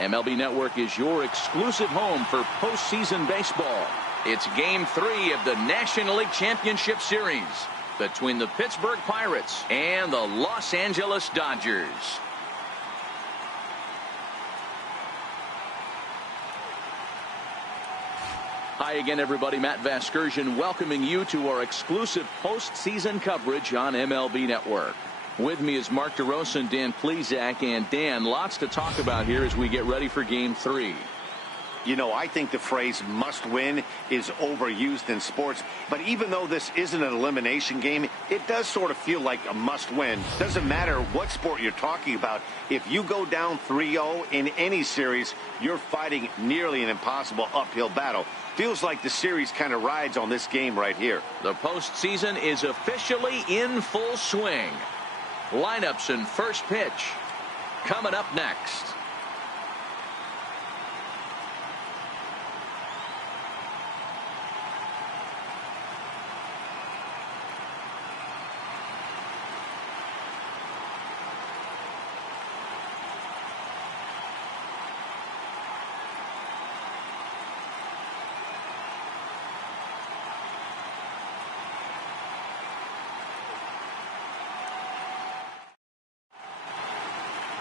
MLB Network is your exclusive home for postseason baseball. It's Game 3 of the National League Championship Series between the Pittsburgh Pirates and the Los Angeles Dodgers. Hi again, everybody. Matt Vasgersian welcoming you to our exclusive postseason coverage on MLB Network. With me is Mark DeRosa and Dan Plesac. And Dan, lots to talk about here as we get ready for Game 3. You know, I think the phrase must win is overused in sports. But even though this isn't an elimination game, it does sort of feel like a must win. Doesn't matter what sport you're talking about. If you go down 3-0 in any series, you're fighting nearly an impossible uphill battle. Feels like the series kind of rides on this game right here. The postseason is officially in full swing. Lineups and first pitch coming up next.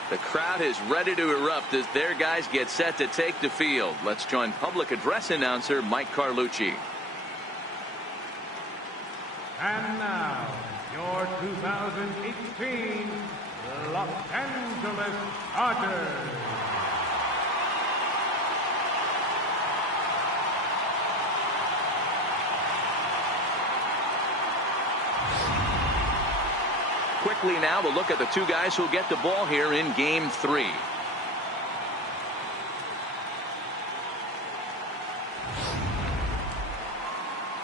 The crowd is ready to erupt as their guys get set to take the field. Let's join public address announcer Mike Carlucci. And now, your 2018 Los Angeles Dodgers. Quickly now, we'll look at the two guys who'll get the ball here in Game 3.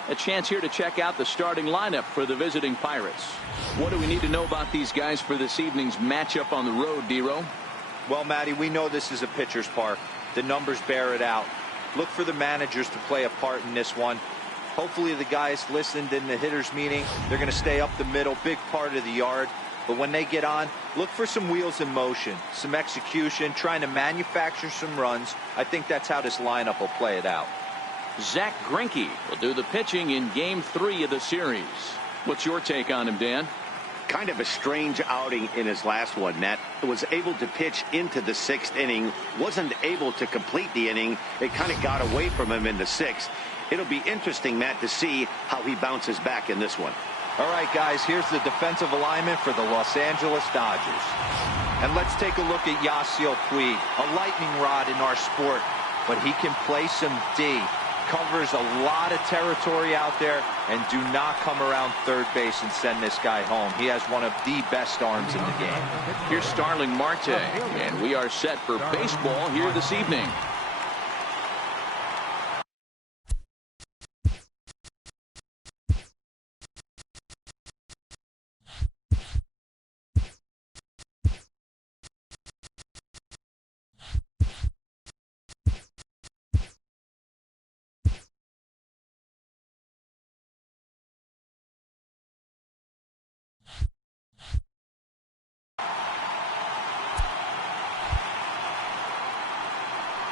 A chance here to check out the starting lineup for the visiting Pirates. What do we need to know about these guys for this evening's matchup on the road, D-Row? Well, Matty, we know this is a pitcher's park. The numbers bear it out. Look for the managers to play a part in this one. Hopefully the guys listened in the hitters meeting. They're going to stay up the middle, big part of the yard. But when they get on, look for some wheels in motion, some execution, trying to manufacture some runs. I think that's how this lineup will play it out. Zach Greinke will do the pitching in Game 3 of the series. What's your take on him, Dan? Kind of a strange outing in his last one, Matt. Was able to pitch into the 6th inning, wasn't able to complete the inning. It kind of got away from him in the 6th. It'll be interesting, Matt, to see how he bounces back in this one. All right, guys, here's the defensive alignment for the Los Angeles Dodgers. And let's take a look at Yasiel Puig, a lightning rod in our sport, but he can play some D. Covers a lot of territory out there, and do not come around third base and send this guy home. He has one of the best arms in the game. Here's Starling Marte, and we are set for baseball here this evening.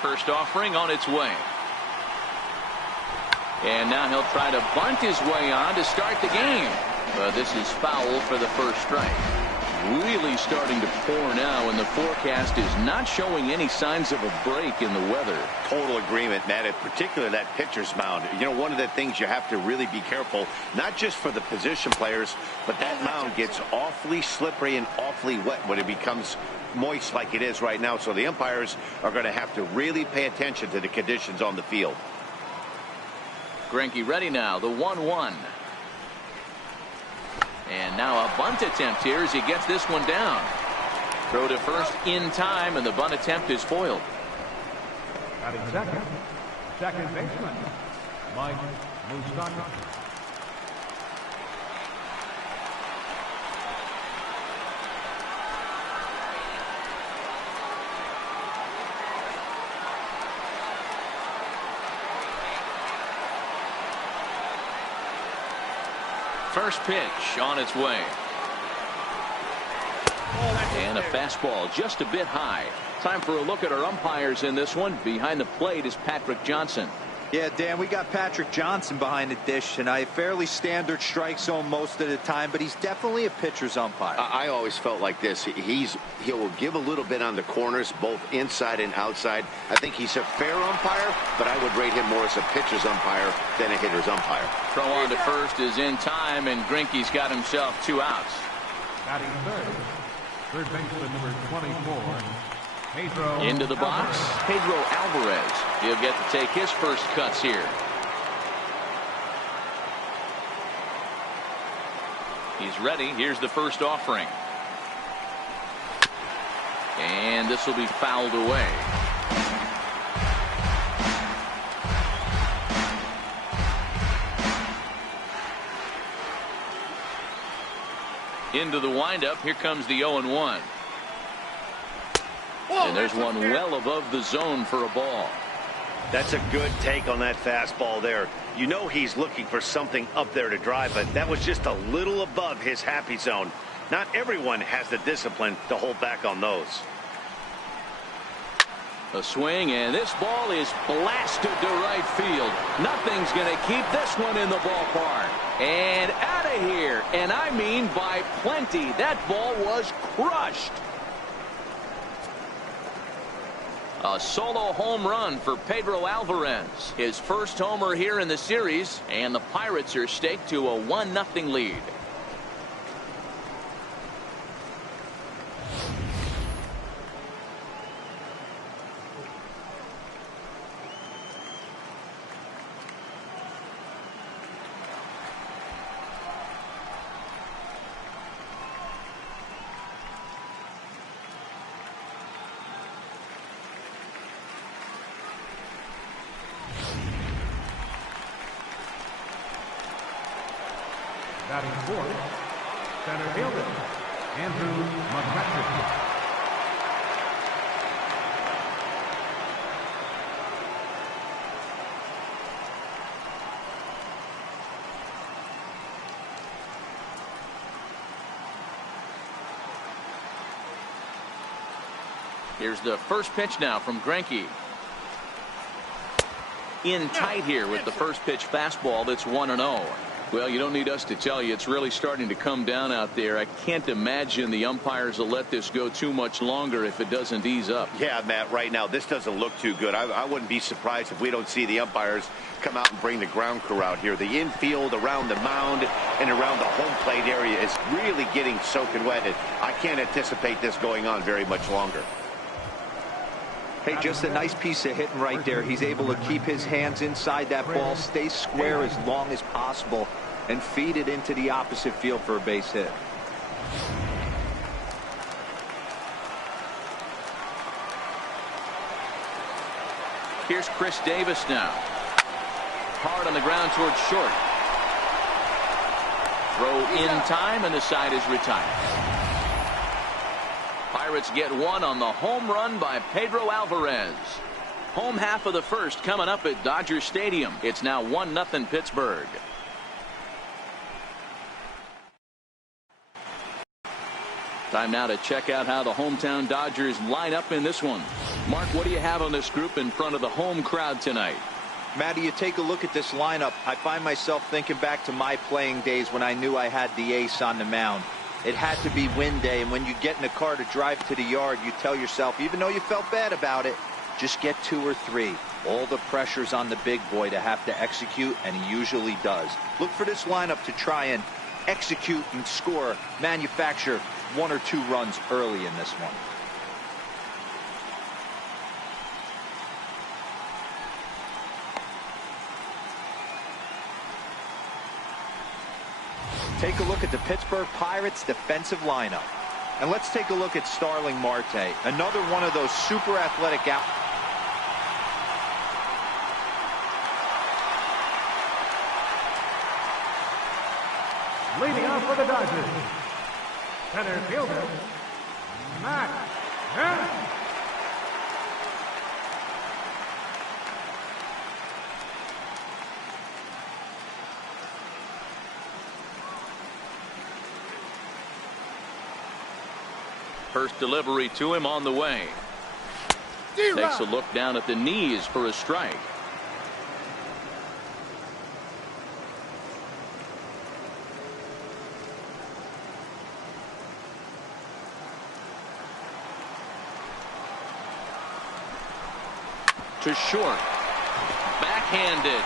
First offering on its way. And now he'll try to bunt his way on to start the game. But this is foul for the first strike. Really starting to pour now, and the forecast is not showing any signs of a break in the weather. Total agreement, Matt, in particular that pitcher's mound. You know, one of the things you have to really be careful, not just for the position players, but that mound gets awfully slippery and awfully wet when it becomes moist like it is right now. So the umpires are going to have to really pay attention to the conditions on the field. Greinke ready now, the 1-1. And now a bunt attempt here as he gets this one down. Throw to first in time, and the bunt attempt is foiled. Batting second baseman, Mike Moustakas. First pitch on its way. And a fastball just a bit high. Time for a look at our umpires in this one. Behind the plate is Patrick Johnson. Yeah, Dan, we got Patrick Johnson behind the dish tonight. Fairly standard strike zone most of the time, but he's definitely a pitcher's umpire. I always felt like this. He'll give a little bit on the corners, both inside and outside. I think he's a fair umpire, but I would rate him more as a pitcher's umpire than a hitter's umpire. Throw on to first is in time, and Greinke's got himself 2 outs. Batting third baseman number 24. Pedro Into the box, Pedro Alvarez. He'll get to take his first cuts here. He's ready. Here's the first offering. And this will be fouled away. Into the windup. Here comes the 0-1. And there's one well above the zone for a ball. That's a good take on that fastball there. You know he's looking for something up there to drive, but that was just a little above his happy zone. Not everyone has the discipline to hold back on those. A swing, and this ball is blasted to right field. Nothing's going to keep this one in the ballpark. And out of here. And I mean by plenty. That ball was crushed. A solo home run for Pedro Alvarez. His first homer here in the series, and the Pirates are staked to a 1-0 lead. Batting fourth, center fielder, Andrew McCutcheon. Here's the first pitch now from Greinke. In tight here with the first pitch fastball. That's 1-0. Well, you don't need us to tell you it's really starting to come down out there. I can't imagine the umpires will let this go too much longer if it doesn't ease up. Yeah, Matt, right now this doesn't look too good. I wouldn't be surprised if we don't see the umpires come out and bring the ground crew out here. The infield around the mound and around the home plate area is really getting soaking wet. And I can't anticipate this going on very much longer. Hey, just a nice piece of hitting right there. He's able to keep his hands inside that ball, stay square as long as possible, and feed it into the opposite field for a base hit. Here's Chris Davis now. Hard on the ground towards short. Throw in time, and the side is retired. Pirates get one on the home run by Pedro Alvarez. Home half of the first coming up at Dodger Stadium. It's now 1-0 Pittsburgh. Time now to check out how the hometown Dodgers line up in this one. Mark, what do you have on this group in front of the home crowd tonight? Matty, you take a look at this lineup. I find myself thinking back to my playing days when I knew I had the ace on the mound. It had to be win day, and when you get in a car to drive to the yard, you tell yourself, even though you felt bad about it, just get 2 or 3. All the pressure's on the big boy to have to execute, and he usually does. Look for this lineup to try and execute and score, manufacture 1 or 2 runs early in this one. Take a look at the Pittsburgh Pirates defensive lineup. And let's take a look at Starling Marte, another one of those super athletic out. Leading off for the Dodgers, center fielder, Matt Kemp. First delivery to him on the way. Takes a look down at the knees for a strike. To short. Backhanded.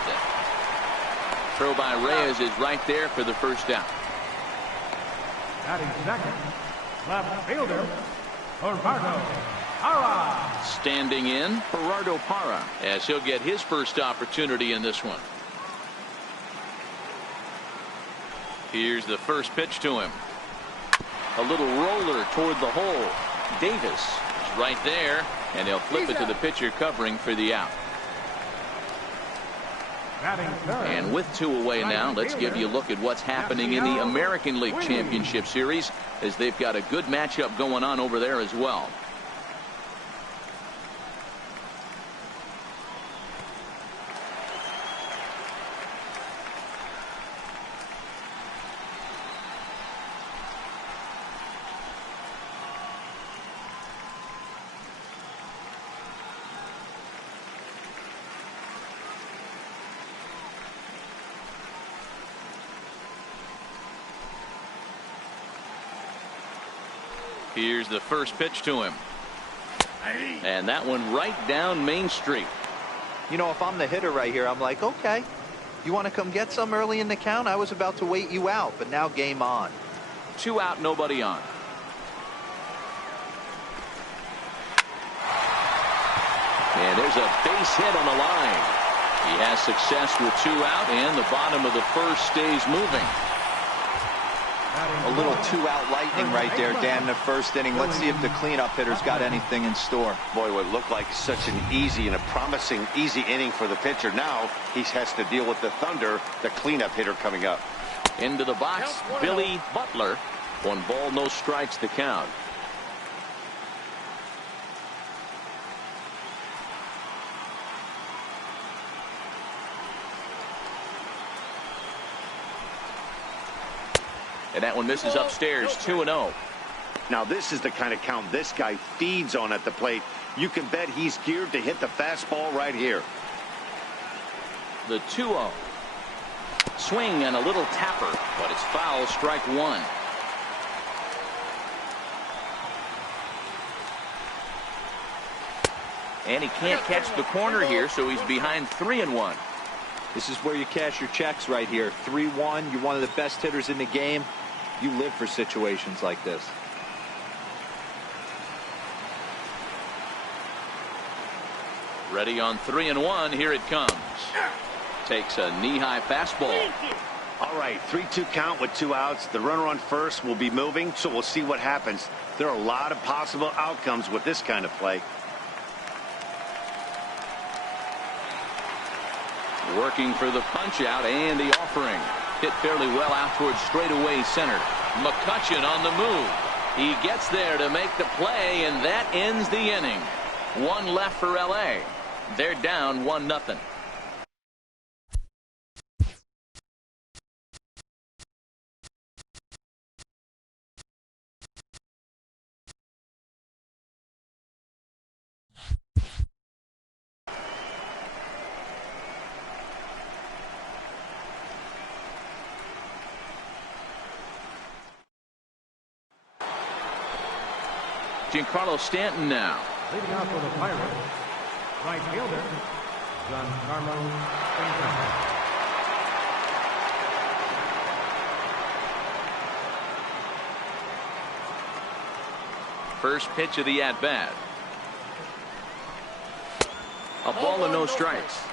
Throw by Reyes is right there for the first down. Batting second, left fielder, Gerardo Parra. Standing in, Gerardo Parra, as he'll get his first opportunity in this one. Here's the first pitch to him. A little roller toward the hole. Davis is right there, and he'll flip it to the pitcher covering for the out. And with 2 away now, let's give you a look at what's happening in the American League Championship Series, as they've got a good matchup going on over there as well. Here's the first pitch to him. And that one right down Main Street. You know, if I'm the hitter right here, I'm like, okay, you want to come get some early in the count? I was about to wait you out, but now game on. 2 out, nobody on. And there's a base hit on the line. He has success with 2 out, and the bottom of the first stays moving. A little 2-out lightning right there, Dan, in the first inning. Let's see if the cleanup hitter's got anything in store. Boy, what looked like such an easy and a promising easy inning for the pitcher. Now he has to deal with the Thunder, the cleanup hitter coming up. Into the box, Billy Butler. 1 ball, no strikes to count. And that one misses upstairs, 2-0. Now this is the kind of count this guy feeds on at the plate. You can bet he's geared to hit the fastball right here. The 2-0. Swing and a little tapper, but it's foul, strike 1. And he can't catch the corner here, so he's behind 3-1. This is where you cash your checks right here. 3-1. You're one of the best hitters in the game. You live for situations like this. Ready on 3-1. Here it comes. Takes a knee-high fastball. All right, 3-2 count with 2 outs. The runner on first will be moving, so we'll see what happens. There are a lot of possible outcomes with this kind of play. Working for the punch out and the offering. Hit fairly well out towards straightaway center. McCutchen on the move. He gets there to make the play, and that ends the inning. 1 left for LA. They're down 1-0. Giancarlo Stanton now. Leading off for the Pirates, right fielder, Giancarlo Stanton. First pitch of the at-bat. A ball and no strikes.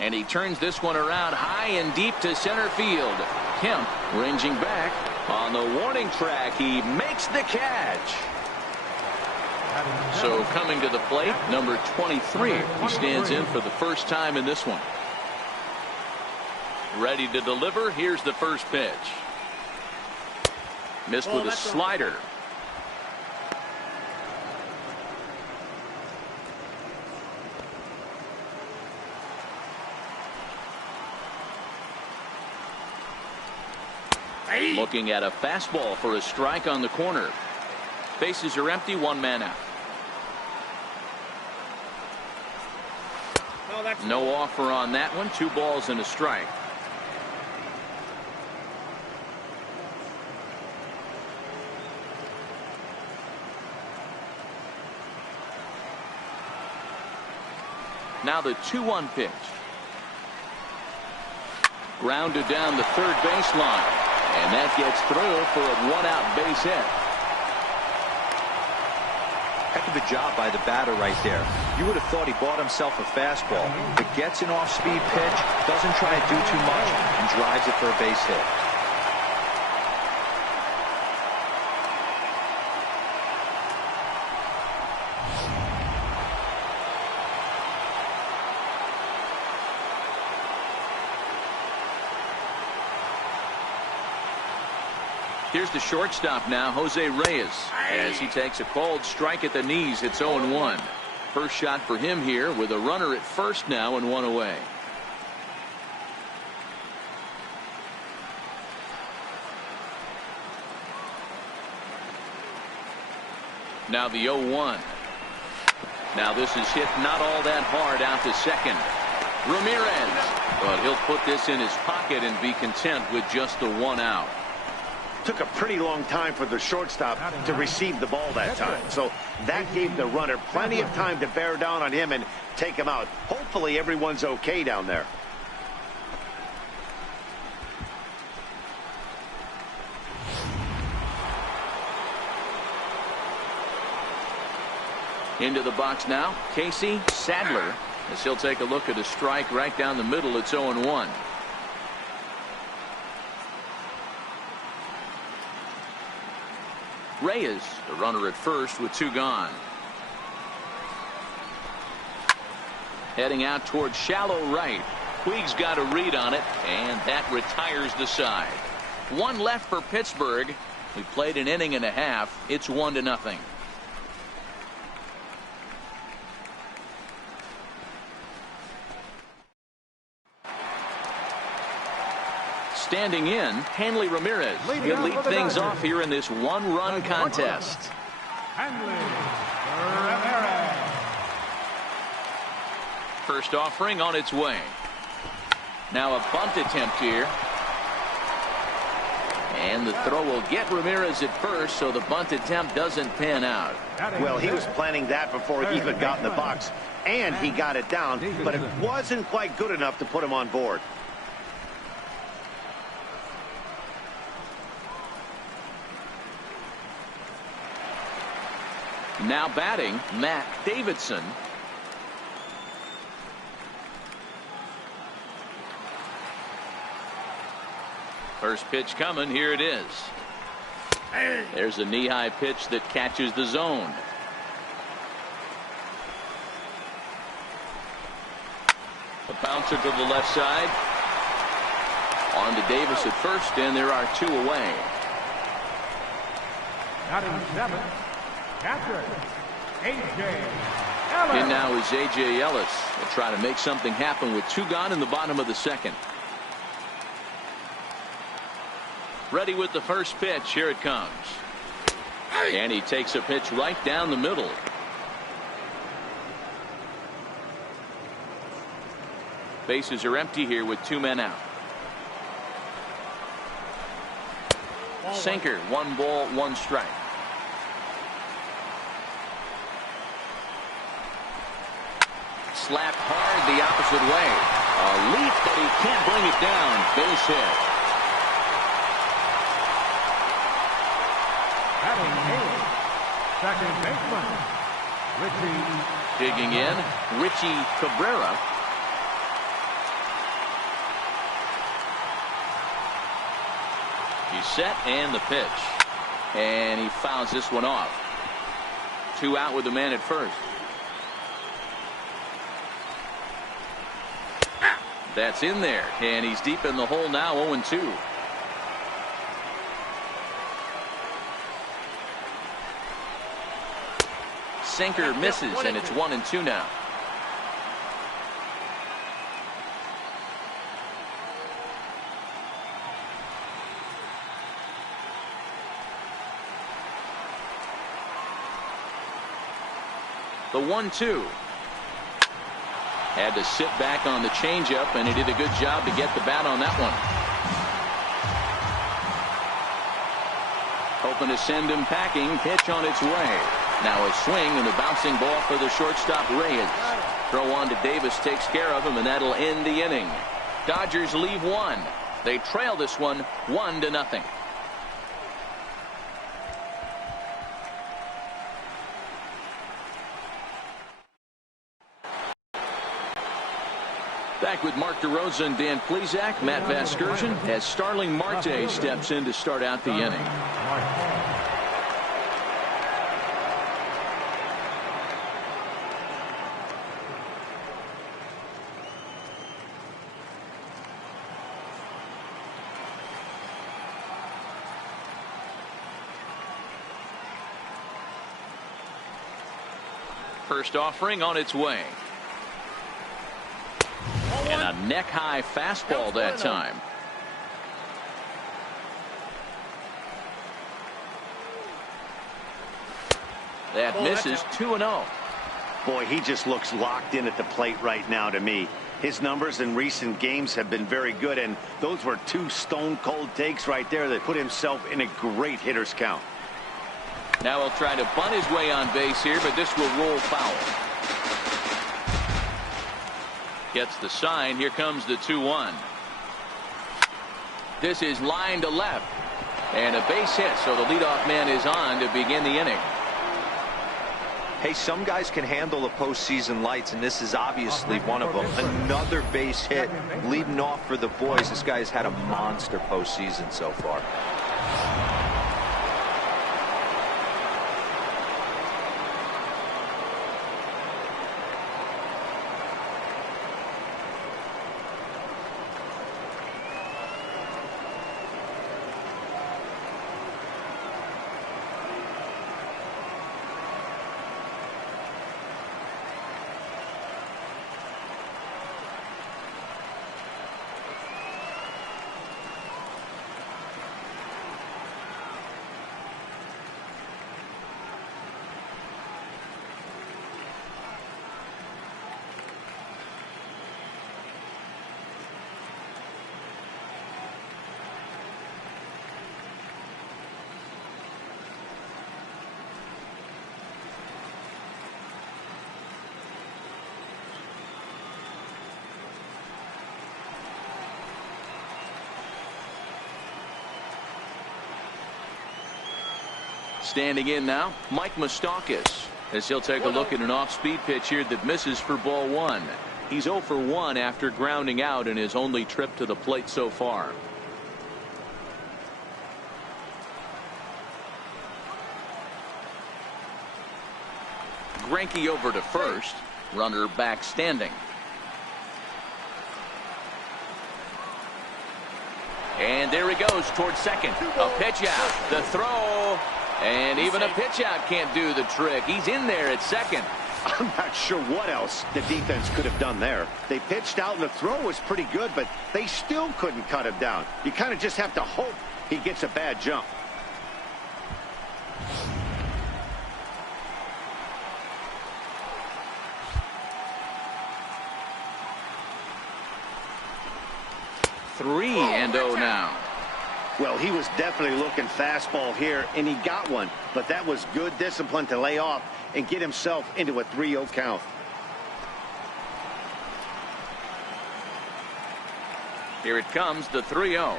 And he turns this one around high and deep to center field. Kemp ranging back on the warning track. He makes the catch. So coming to the plate, number 23. He stands in for the first time in this one. Ready to deliver. Here's the first pitch. Missed with a slider. Looking at a fastball for a strike on the corner. Bases are empty, one man out. No offer on that one. 2 balls and a strike. Now the 2-1 pitch. Grounded down the third baseline. And that gets through for a 1-out base hit. Heck of a job by the batter right there. You would have thought he bought himself a fastball, but gets an off-speed pitch, doesn't try to do too much, and drives it for a base hit. Here's the shortstop now, Jose Reyes, as he takes a called strike at the knees. It's 0-1. First shot for him here with a runner at first now and 1 away. Now the 0-1. Now this is hit not all that hard out to second. Ramirez, but he'll put this in his pocket and be content with just the 1 out. Took a pretty long time for the shortstop to receive the ball that time. So that gave the runner plenty of time to bear down on him and take him out. Hopefully everyone's okay down there. Into the box now, Casey Sadler, as he'll take a look at a strike right down the middle. It's 0-1. Reyes, the runner at first with 2 gone. Heading out towards shallow right. Puig's got a read on it, and that retires the side. 1 left for Pittsburgh. We played an inning and a half. It's 1-0. Standing in, Hanley Ramirez. He'll lead things off here in this 1-run contest. Hanley Ramirez. First offering on its way. Now a bunt attempt here. And the throw will get Ramirez at first, so the bunt attempt doesn't pan out. Well, he was planning that before he even got in the box, and he got it down, but it wasn't quite good enough to put him on board. Now batting, Matt Davidson. First pitch coming. Here it is. There's a knee-high pitch that catches the zone. A bouncer to the left side. On to Davis at first, and there are 2 away. Batting 7. Catcher, A.J. Ellis. In now is A.J. Ellis. They'll try to make something happen with 2 gone in the bottom of the second. Ready with the first pitch. Here it comes. And he takes a pitch right down the middle. Bases are empty here with 2 men out. Sinker, 1 ball, 1 strike. Slapped hard the opposite way. A leap, but he can't bring it down. Base hit. Batting 8. Second baseman, Richie. Digging in, Richie Cabrera. He's set, and the pitch. And he fouls this one off. 2 out with the man at first. That's in there, and he's deep in the hole now. 0-2. Sinker misses, and it's 1-2 now. The 1-2. Had to sit back on the changeup, and he did a good job to get the bat on that one. Hoping to send him packing. Pitch on its way. Now a swing and a bouncing ball for the shortstop Reyes. Throw on to Davis takes care of him, and that'll end the inning. Dodgers leave one. They trail this one 1-0. Back with Mark DeRosa and Dan Plesac. Matt Vasgersian as Starling Marte steps in to start out the inning. First offering on its way. And a neck-high fastball that time. That misses 2-0. Boy, he just looks locked in at the plate right now to me. His numbers in recent games have been very good, and those were two stone-cold takes right there that put himself in a great hitter's count. Now he'll try to bunt his way on base here, but this will roll foul. Gets the sign. Here comes the 2-1. This is line to left. And a base hit, so the leadoff man is on to begin the inning. Hey, some guys can handle the postseason lights, and this is obviously one of them. Another base hit leading off for the boys. This guy's had a monster postseason so far. Standing in now, Mike Moustakas, as he'll take a look at an off-speed pitch here that misses for ball one. He's 0 for 1 after grounding out in his only trip to the plate so far. Greinke over to first. Runner back standing. And there he goes towards second. A pitch out. The throw. And even a pitch out can't do the trick. He's in there at second. I'm not sure what else the defense could have done there. They pitched out and the throw was pretty good, but they still couldn't cut him down. You kind of just have to hope he gets a bad jump. Three and 0 now. Well, he was definitely looking fastball here, and he got one. But that was good discipline to lay off and get himself into a 3-0 count. Here it comes, the 3-0.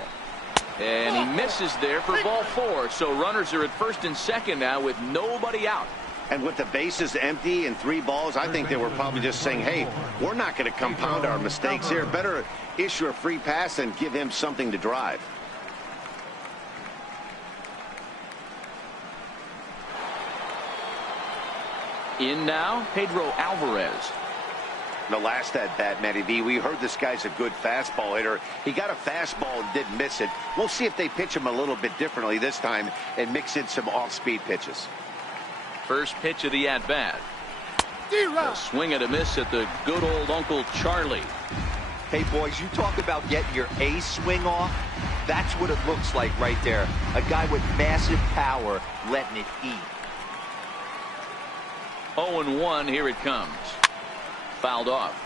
And he misses there for ball 4. So runners are at first and second now with nobody out. And with the bases empty and 3 balls, I think they were probably just saying, hey, we're not going to compound our mistakes here. Better issue a free pass and give him something to drive. In now, Pedro Alvarez. The last at bat, Matty V, we heard this guy's a good fastball hitter. He got a fastball and didn't miss it. We'll see if they pitch him a little bit differently this time and mix in some off-speed pitches. First pitch of the at-bat. A swing and a miss at the good old Uncle Charlie. Hey, boys, you talk about getting your A swing off. That's what it looks like right there. A guy with massive power letting it eat. 0-1. Here it comes. Fouled off.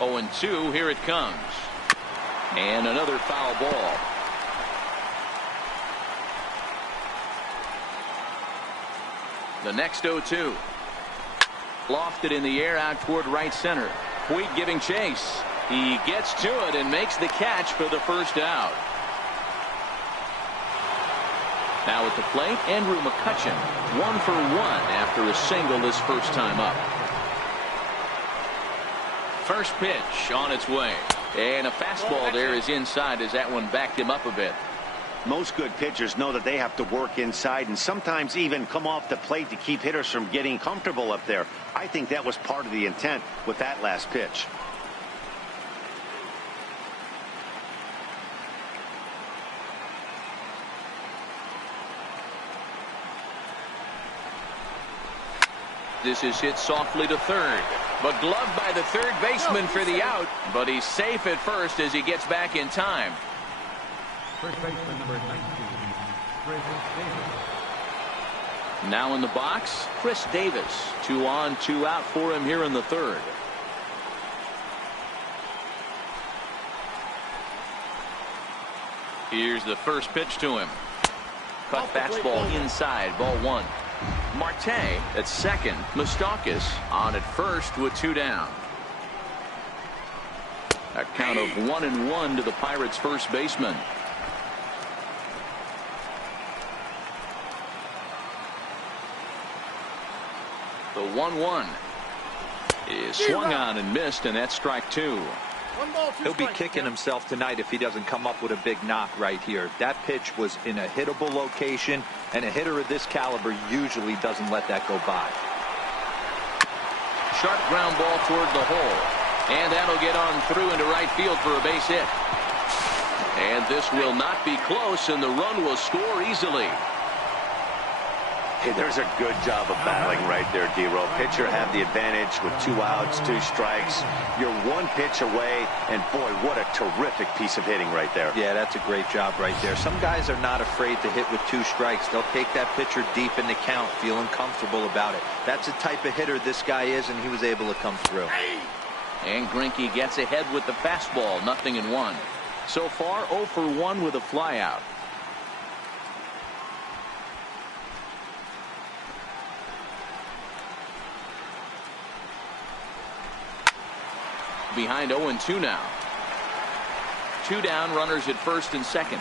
Oh, and 2. Here it comes. And another foul ball. The next 0-2. Lofted in the air out toward right center. Puig giving chase. He gets to it and makes the catch for the first out. Now at the plate, Andrew McCutchen, 1 for 1 after a single his first time up. First pitch on its way. And a fastball there is inside as that one backed him up a bit. Most good pitchers know that they have to work inside and sometimes even come off the plate to keep hitters from getting comfortable up there. I think that was part of the intent with that last pitch. This is hit softly to third, but gloved by the third baseman for the out, but he's safe at first as he gets back in time. First baseman number 19, Chris Davis. Now in the box, Chris Davis. 2 on, 2 out for him here in the third. Here's the first pitch to him. Cut fastball inside, ball 1. Marte at second. Moustakas on at first with 2 down. A count of 1-1 to the Pirates' first baseman. The 1-1 is swung on and missed, and that's strike 2. He'll be kicking himself tonight if he doesn't come up with a big knock right here. That pitch was in a hittable location, and a hitter of this caliber usually doesn't let that go by. Sharp ground ball toward the hole, and that'll get on through into right field for a base hit. And this will not be close, and the run will score easily. Hey, there's a good job of battling right there, D-Row. Pitcher had the advantage with 2 outs, 2 strikes. You're 1 pitch away, and boy, what a terrific piece of hitting right there. Yeah, that's a great job right there. Some guys are not afraid to hit with 2 strikes. They'll take that pitcher deep in the count, feeling comfortable about it. That's the type of hitter this guy is, and he was able to come through. And Greinke gets ahead with the fastball, 0-1. So far, 0 for 1 with a flyout. Behind 0-2 now. 2 down, runners at first and second.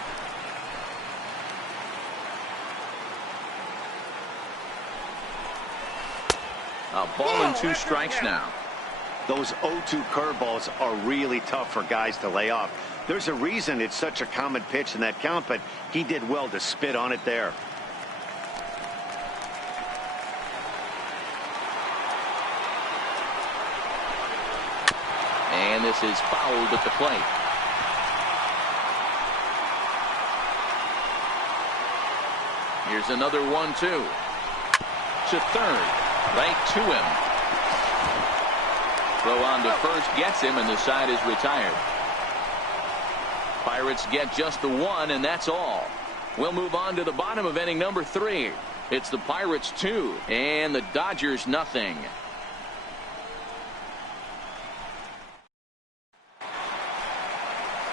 A ball and 2 strikes now. Those 0-2 curveballs are really tough for guys to lay off. There's a reason it's such a common pitch in that count, but he did well to spit on it there. And this is fouled at the plate. Here's another 1-2. To third. Right to him. Throw on to first gets him, and the side is retired. Pirates get just the 1, and that's all. We'll move on to the bottom of inning number 3. It's the Pirates 2 and the Dodgers nothing.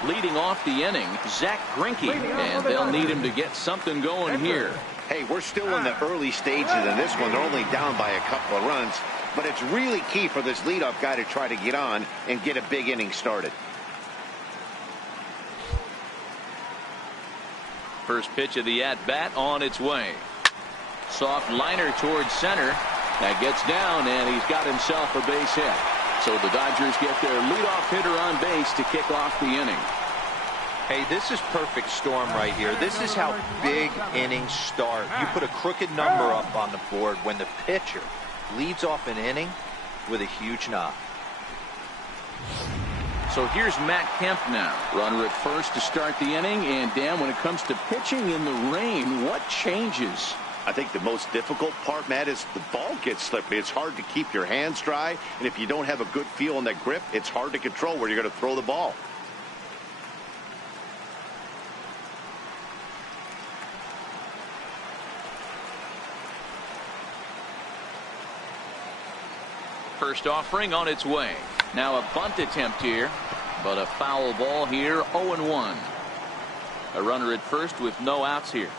Leading off the inning, Zach Greinke, and they'll need him to get something going here. Hey, we're still in the early stages in this one. They're only down by a couple of runs, but it's really key for this leadoff guy to try to get on and get a big inning started. First pitch of the at-bat on its way. Soft liner towards center. That gets down, and he's got himself a base hit. So the Dodgers get their leadoff hitter on base to kick off the inning. Hey, this is perfect storm right here. This is how big innings start. You put a crooked number up on the board when the pitcher leads off an inning with a huge knock. So here's Matt Kemp now. Runner at first to start the inning. And Dan, when it comes to pitching in the rain, what changes? I think the most difficult part, Matt, is the ball gets slippery. It's hard to keep your hands dry, and if you don't have a good feel on that grip, it's hard to control where you're going to throw the ball. first offering on its way. Now a bunt attempt here, but a foul ball here. 0-1. A runner at first with no outs here.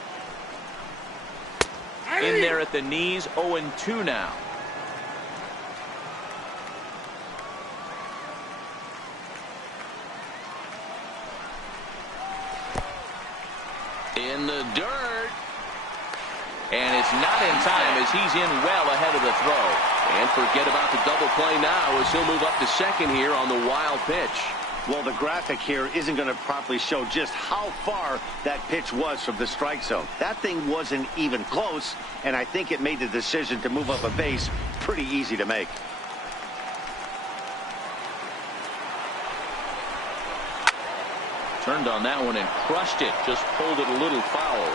In there at the knees. 0-2 now. In the dirt. And it's not in time as he's in well ahead of the throw. And forget about the double play now as he'll move up to second here on the wild pitch. Well, the graphic here isn't going to properly show just how far that pitch was from the strike zone. That thing wasn't even close, and I think it made the decision to move up a base pretty easy to make. Turned on that one and crushed it. Just pulled it a little foul.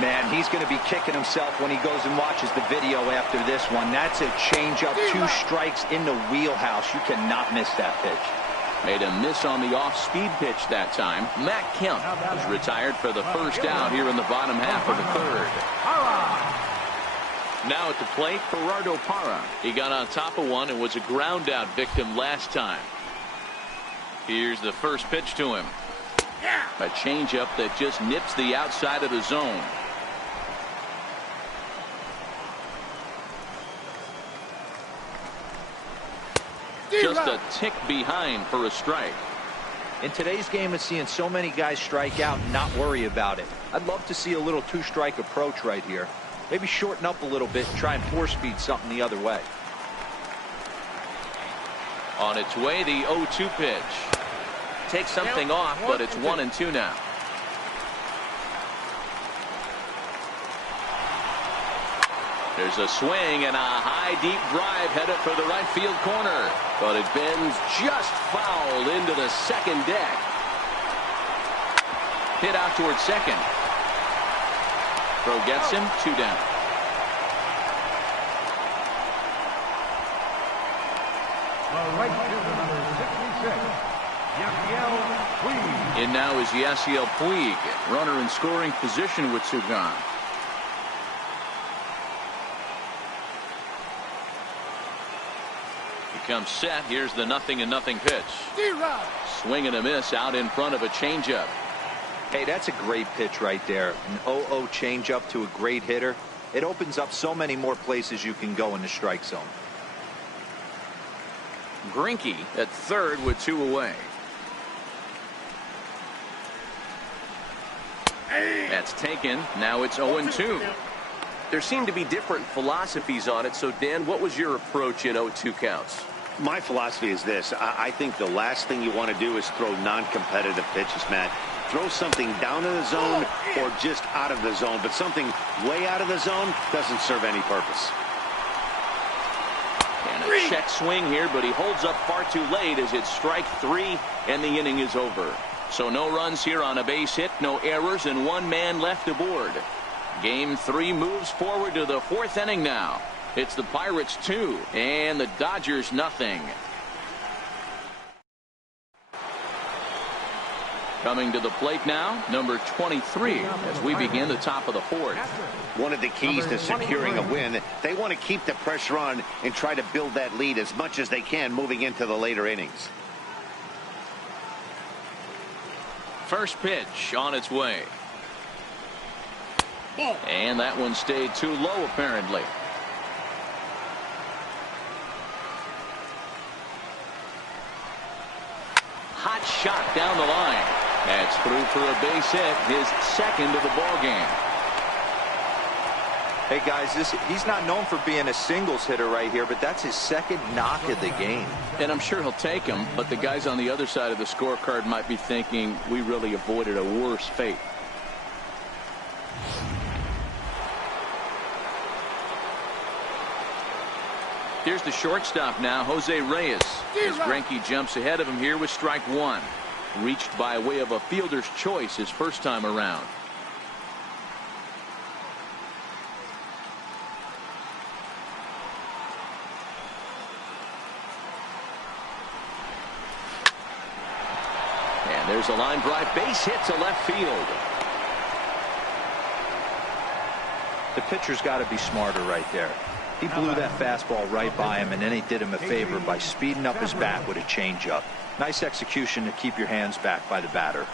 Man, he's going to be kicking himself when he goes and watches the video after this one. That's a changeup, 2 strikes in the wheelhouse. You cannot miss that pitch. Made a miss on the off-speed pitch that time. Matt Kemp is retired for the first out here in the bottom half of the third. Now at the plate, Gerardo Parra. He got on top of one and was a ground out victim last time. Here's the first pitch to him. A changeup that just nips the outside of the zone. Just a tick behind for a strike. In today's game of seeing so many guys strike out and not worry about it, I'd love to see a little 2-strike approach right here. Maybe shorten up a little bit and try and force-feed something the other way. On its way, the 0-2 pitch. Takes something off, but it's 1-2 now. There's a swing and a high deep drive headed for the right field corner, but it bends just foul into the second deck. Hit out towards second. Throw gets him. 2 down. Right fielder number 66, Yasiel Puig. In now is Yasiel Puig, runner in scoring position with Sugan. Comes set. Here's the 0-0 pitch. Swing and a miss out in front of a changeup. Hey, that's a great pitch right there. An 0-0 changeup to a great hitter. It opens up so many more places you can go in the strike zone. Greinke at third with 2 away. That's taken. Now it's 0-2. There seem to be different philosophies on it. So, Dan, what was your approach in 0-2 counts? My philosophy is this. I think the last thing you want to do is throw non-competitive pitches, Matt. Throw something down in the zone or just out of the zone, but something way out of the zone doesn't serve any purpose. And a check swing here, but he holds up far too late as it's strike 3 and the inning is over. So no runs here on a base hit, no errors, and 1 man left aboard. Game 3 moves forward to the 4th inning now. It's the Pirates 2 and the Dodgers nothing. Coming to the plate now, number 23, as we begin the top of the 4th. One of the keys to securing a win, they want to keep the pressure on and try to build that lead as much as they can moving into the later innings. First pitch on its way. And that one stayed too low, apparently. Hot shot down the line. That's through for a base hit, his second of the ball game. Hey guys, he's not known for being a singles hitter right here, but that's his second knock of the game. And I'm sure he'll take him, but the guys on the other side of the scorecard might be thinking we really avoided a worse fate. Here's the shortstop now, Jose Reyes. As Greinke jumps ahead of him here with strike 1. Reached by way of a fielder's choice his first time around. And there's a line drive, base hit to left field. The pitcher's got to be smarter right there. He blew that fastball right by him, and then he did him a favor by speeding up his bat with a changeup. Nice execution to keep your hands back by the batter.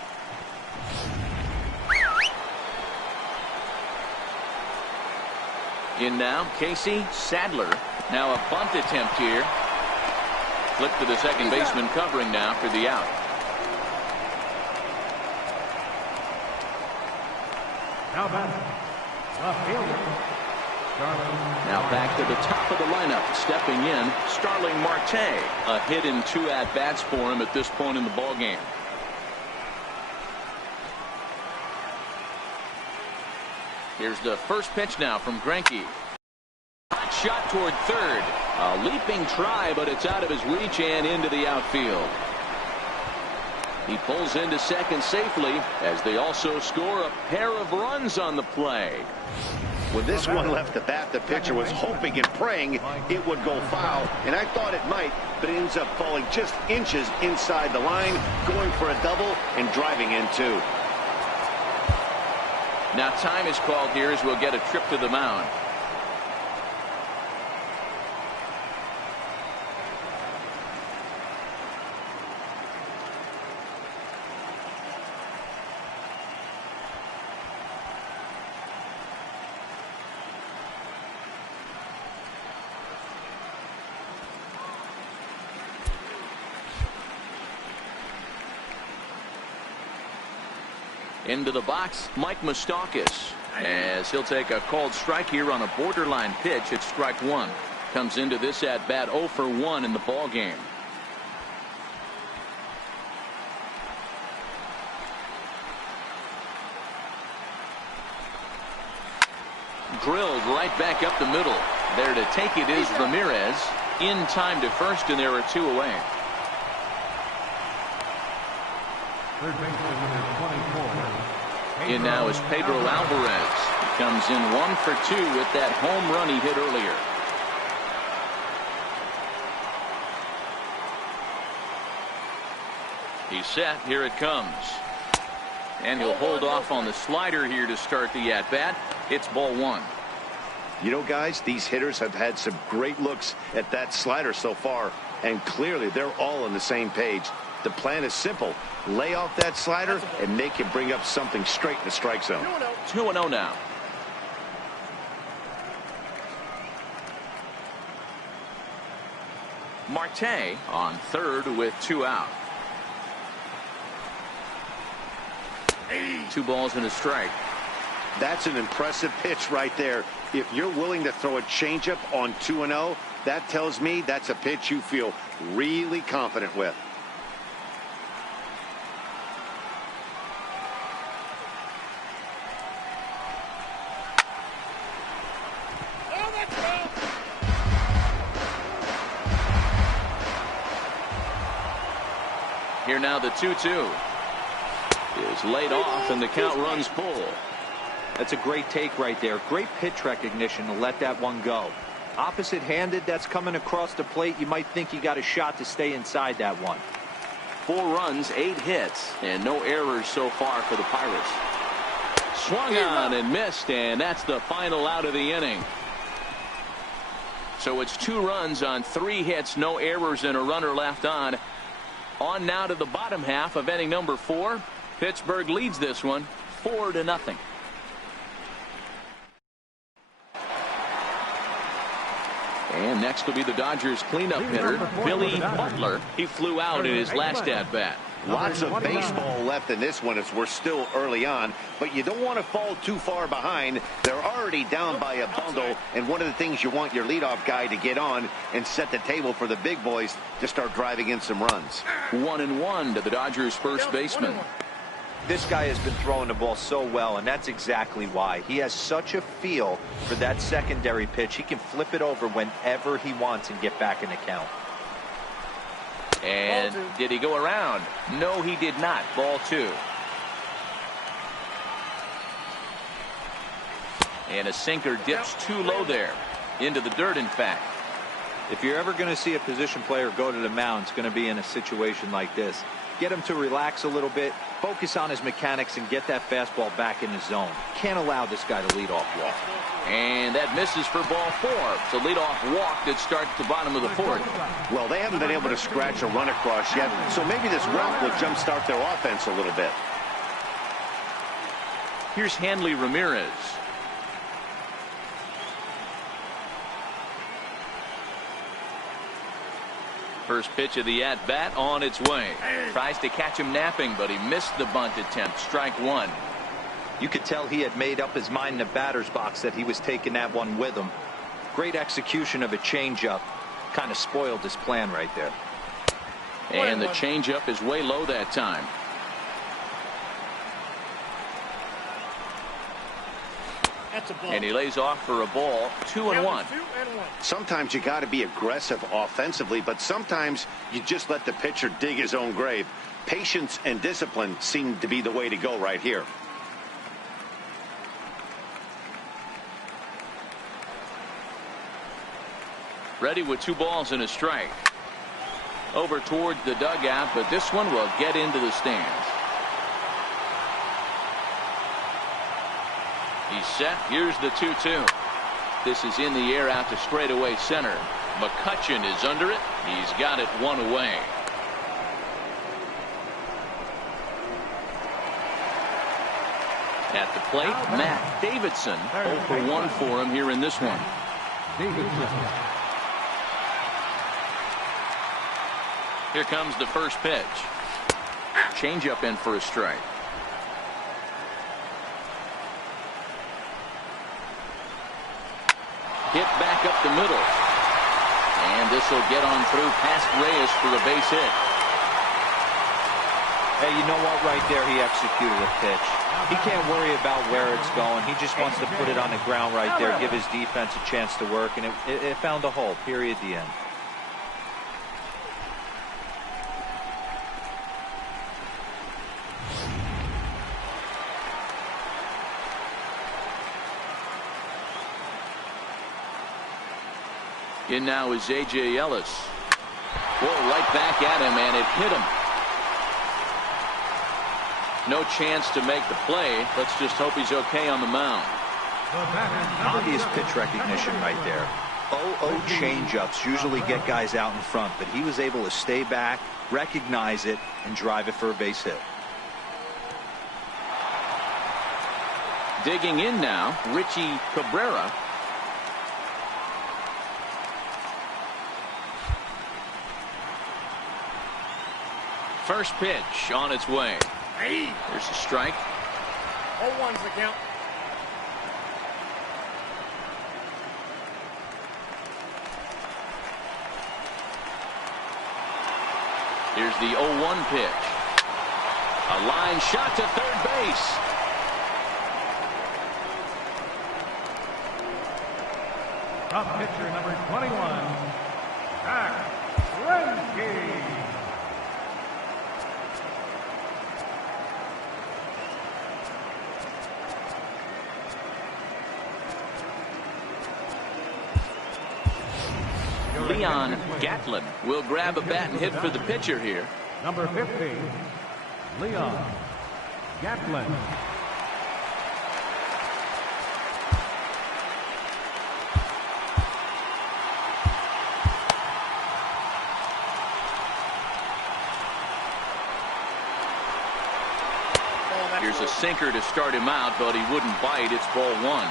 In now, Casey Sadler. Now a bunt attempt here. Flip to the second baseman covering now for the out. Now back, the fielder. Now back to the top of the lineup. Stepping in, Starling Marte. A hit in 2 at-bats for him at this point in the ballgame. Here's the first pitch now from Greinke. Hot shot toward third. A leaping try, but it's out of his reach and into the outfield. He pulls into second safely as they also score a pair of runs on the play. When this one left the bat, the pitcher was hoping and praying it would go foul, and I thought it might, but it ends up falling just inches inside the line, going for a double and driving in 2. Now time is called here as we'll get a trip to the mound. Into the box, Mike Moustakas, as he'll take a called strike here on a borderline pitch at strike 1. Comes into this at bat 0 for 1 in the ball game. Drilled right back up the middle. There to take it is Ramirez. In time to first, and there are 2 away. Third baseman number 24. In now is Pedro Alvarez. He comes in 1 for 2 with that home run he hit earlier. He's set. Here it comes. And he'll hold off on the slider here to start the at-bat. It's ball 1. You know, guys, these hitters have had some great looks at that slider so far, and clearly they're all on the same page. The plan is simple. Lay off that slider and make him bring up something straight in the strike zone. 2-0 now. Marte on third with 2 out. 2 balls and a strike. That's an impressive pitch right there. If you're willing to throw a changeup on 2-0, that tells me that's a pitch you feel really confident with. Here now the 2-2 is laid off and the count runs full. That's a great take right there. Great pitch recognition to let that one go. Opposite handed, that's coming across the plate. You might think you got a shot to stay inside that one. 4 runs, 8 hits, and no errors so far for the Pirates. Swung on and missed, and that's the final out of the inning. So it's 2 runs on 3 hits, no errors, and a runner left on. On now to the bottom half of inning number 4. Pittsburgh leads this one 4-0. And next will be the Dodgers cleanup hitter, Billy Butler. He flew out in his last at-bat. Lots of baseball left in this one as we're still early on, but you don't want to fall too far behind. They're already down by a bundle, and one of the things you want your leadoff guy to get on and set the table for the big boys to start driving in some runs. 1-1 to the Dodgers first baseman. This guy has been throwing the ball so well, and that's exactly why. He has such a feel for that secondary pitch. He can flip it over whenever he wants and get back in the count. And did he go around? No, he did not. Ball 2. And a sinker dips too low there. Into the dirt, in fact. If you're ever going to see a position player go to the mound, it's going to be in a situation like this. get him to relax a little bit, focus on his mechanics, and get that fastball back in the zone. Can't allow this guy to lead off walk. And that misses for ball 4. It's a leadoff walk that starts the bottom of the 4th. Well, they haven't been able to scratch a run across yet, so maybe this walk will jumpstart their offense a little bit. Here's Hanley Ramirez. First pitch of the at-bat on its way. Tries to catch him napping, but he missed the bunt attempt. Strike 1. You could tell he had made up his mind in the batter's box that he was taking that one with him. Great execution of a changeup. Kind of spoiled his plan right there. And the changeup is way low that time. And he lays off for a ball. 2-1. Sometimes you got to be aggressive offensively, but sometimes you just let the pitcher dig his own grave. Patience and discipline seem to be the way to go right here. Ready with 2 balls and a strike. Over towards the dugout, but this one will get into the stands. He's set. Here's the 2-2. This is in the air out to straightaway center. McCutchen is under it. He's got it 1 away. At the plate, Matt Davidson. 0 for 1 for him here in this one. Here comes the first pitch. Changeup in for a strike. Hit back up the middle. And this will get on through past Reyes for a base hit. Hey, you know what? Right there, he executed a pitch. He can't worry about where it's going. He just wants to put it on the ground right there, give his defense a chance to work, and it found a hole. Period. The end. In now is A.J. Ellis. Whoa, right back at him, and it hit him. No chance to make the play. Let's just hope he's okay on the mound. Obvious pitch recognition right there. 0-0 changeups usually get guys out in front, but he was able to stay back, recognize it, and drive it for a base hit. Digging in now, Richie Cabrera. First pitch on its way. There's a strike. 0-1's the count. Here's the 0-1 pitch. A line shot to third base. Top pitcher number 21, Zach Greinke. Leon Gatlin will grab a bat and hit for the pitcher here. Number 50, Leon Gatlin. Here's a sinker to start him out, but he wouldn't bite. It's ball 1.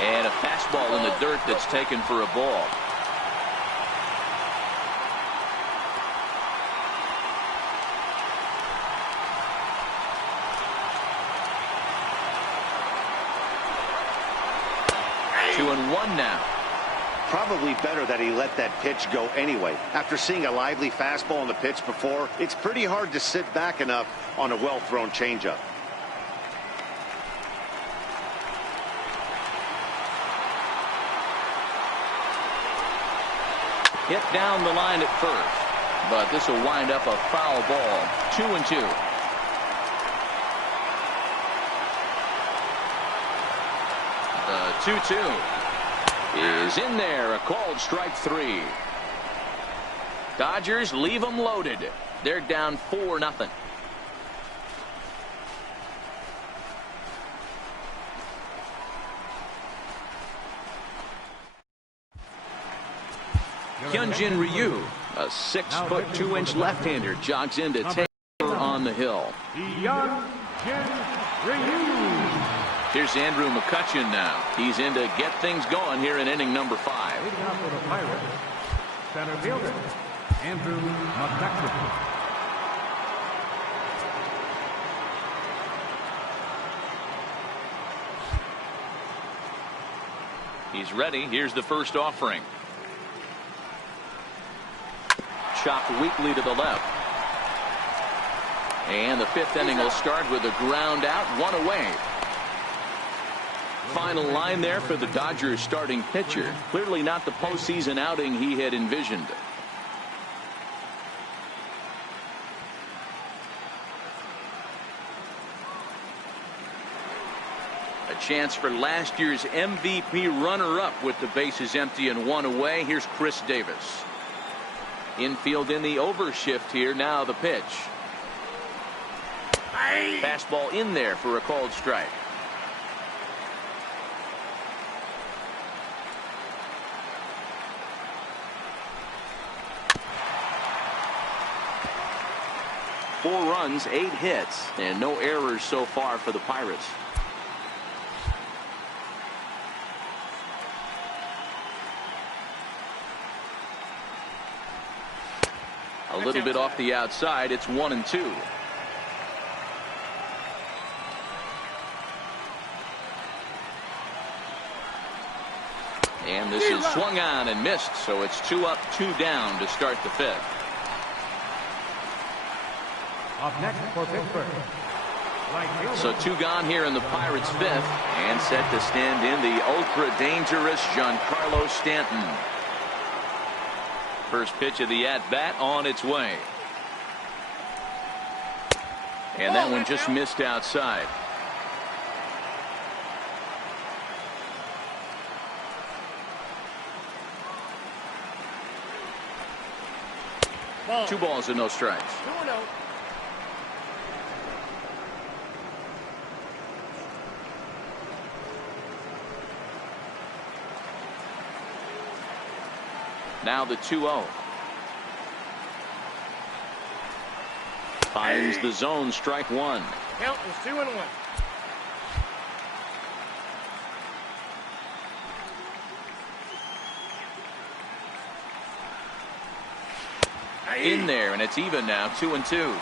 And a fastball in the dirt that's taken for a ball. Two and one now. Probably better that he let that pitch go anyway. After seeing a lively fastball on the pitch before, it's pretty hard to sit back enough on a well-thrown changeup. Hit down the line at first, but this will wind up a foul ball. 2-2. The 2-2 is in there. A called strike 3. Dodgers leave them loaded. They're down 4-0. Hyunjin Ryu, a 6-foot 2-inch left-hander, jogs in to take over on the hill. Hyunjin Ryu. Here's Andrew McCutchen now. He's in to get things going here in inning number 5. Leading off for the Pirates, center fielder, Andrew McCutchen. He's ready. Here's the first offering. Chopped weakly to the left. And the 5th inning will start with a ground out, 1 away. Final line there for the Dodgers starting pitcher. Clearly not the postseason outing he had envisioned. A chance for last year's MVP runner-up with the bases empty and 1 away. Here's Chris Davis. Infield in the overshift here. Now the pitch. Fastball in there for a called strike. Four runs, 8 hits, and no errors so far for the Pirates. A little bit off the outside. It's 1-2. And this is swung on and missed, so it's 2 up, 2 down to start the 5th. Up next for Pittsburgh, right fielder. So 2 gone here in the Pirates' 5th, and set to stand in the ultra-dangerous Giancarlo Stanton. First pitch of the at-bat on its way. And that one just missed outside. Ball. 2 balls and no strikes. 2-0. Now the 2-0. Finds the zone, strike 1. Count is 2-1. In there, and it's even now, 2-2.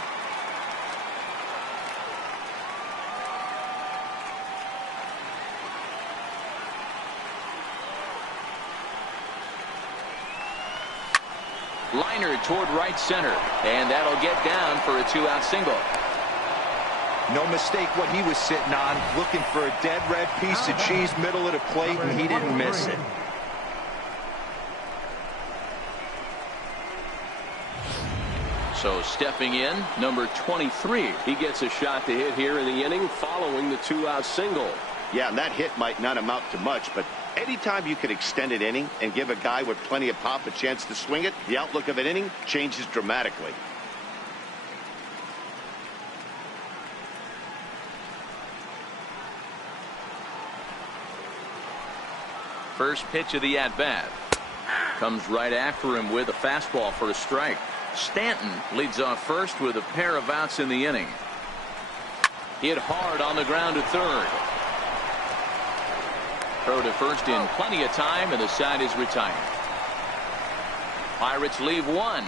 Liner toward right center, and that'll get down for a 2-out single. No mistake what he was sitting on, looking for a dead red piece of cheese middle of the plate, and he didn't miss it. So stepping in, number 23. He gets a shot to hit here in the inning following the 2-out single. Yeah, and that hit might not amount to much, but anytime you can extend an inning and give a guy with plenty of pop a chance to swing it, the outlook of an inning changes dramatically. First pitch of the at-bat. Comes right after him with a fastball for a strike. Stanton leads off first with a pair of outs in the inning. Hit hard on the ground to third. Throw to first in plenty of time, and the side is retired. Pirates leave 1.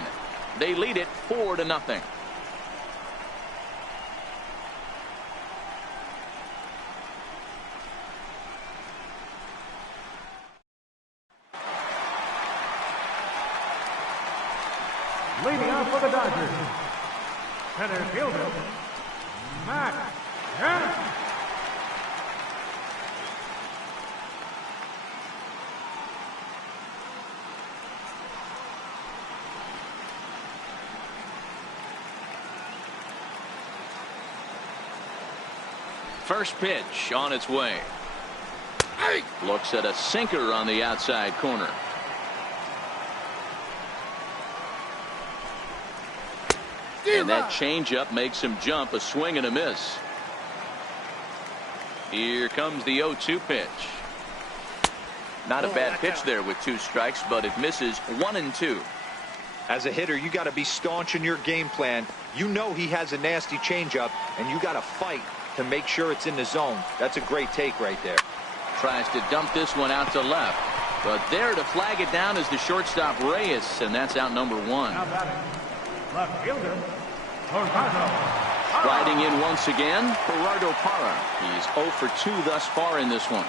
They lead it 4-0. Leading off for the Dodgers, center fielder, Matt Harris. First pitch on its way. Looks at a sinker on the outside corner. And that changeup makes him jump. A swing and a miss. Here comes the 0-2 pitch. Not a bad pitch there with 2 strikes, but it misses 1-2. As a hitter, you got to be staunch in your game plan. You know he has a nasty changeup, and you got to fight to make sure it's in the zone. That's a great take right there. Tries to dump this one out to left, but there to flag it down is the shortstop Reyes, and that's out number 1. Now batting, left fielder, Gerardo. Riding in once again, Gerardo Parra. He's 0 for 2 thus far in this one.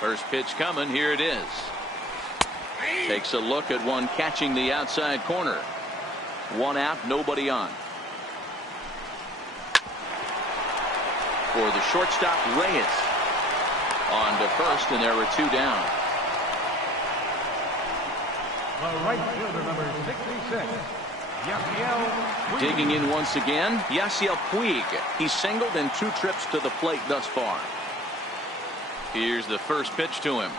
First pitch coming. Here it is. Takes a look at one catching the outside corner. 1 out, nobody on. For the shortstop Reyes. On to first, and there are 2 down. The right fielder, number 66. Digging in once again, Yasiel Puig. He's singled in 2 trips to the plate thus far. Here's the first pitch to him.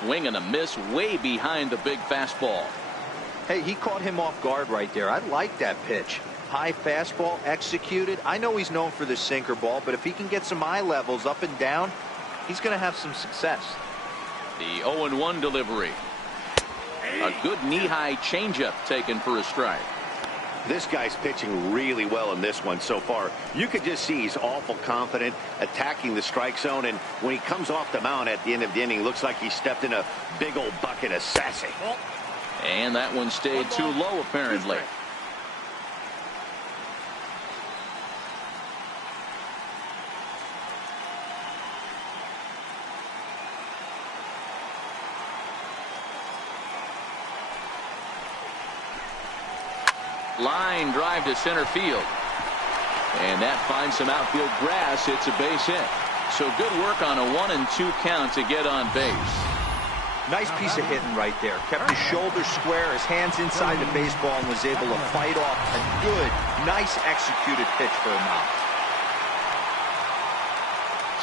Swing and a miss way behind the big fastball. Hey, he caught him off guard right there. I like that pitch. High fastball executed. I know he's known for the sinker ball, but if he can get some eye levels up and down, he's going to have some success. The 0-1 delivery. A good knee-high changeup taken for a strike. This guy's pitching really well in this one so far. You could just see he's awful confident attacking the strike zone, and when he comes off the mound at the end of the inning, looks like he stepped in a big old bucket of sassy. And that one stayed too low apparently. Line drive to center field. And that finds some outfield grass. It's a base hit. So good work on a 1-2 count to get on base. Nice piece of hitting right there. Kept his shoulders square, his hands inside the baseball, and was able to fight off a good, nice executed pitch for him out.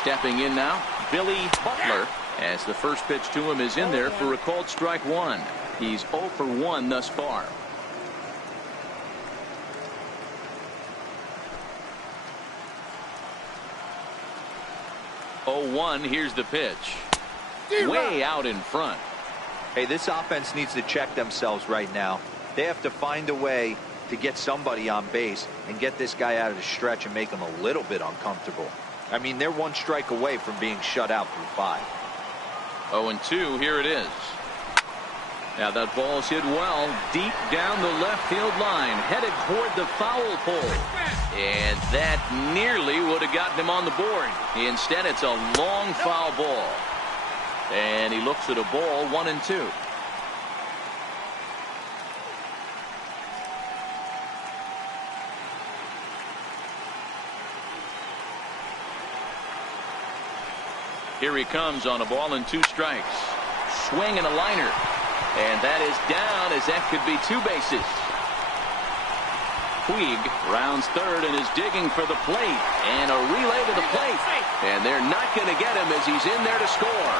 Stepping in now, Billy Butler, as the first pitch to him is in there for a called strike 1. He's 0 for 1 thus far. Here's the pitch. Way out in front. Hey, this offense needs to check themselves right now. They have to find a way to get somebody on base and get this guy out of the stretch and make him a little bit uncomfortable. I mean, they're 1 strike away from being shut out through 5. 0-2, here it is. Now that ball's hit well deep down the left field line, headed toward the foul pole. And that nearly would have gotten him on the board. Instead, it's a long foul ball. And he looks at a ball, 1-2. Here he comes on a ball and 2 strikes. Swing and a liner. And that is down, as that could be 2 bases. Puig rounds third and is digging for the plate. And a relay to the plate. And they're not going to get him as he's in there to score.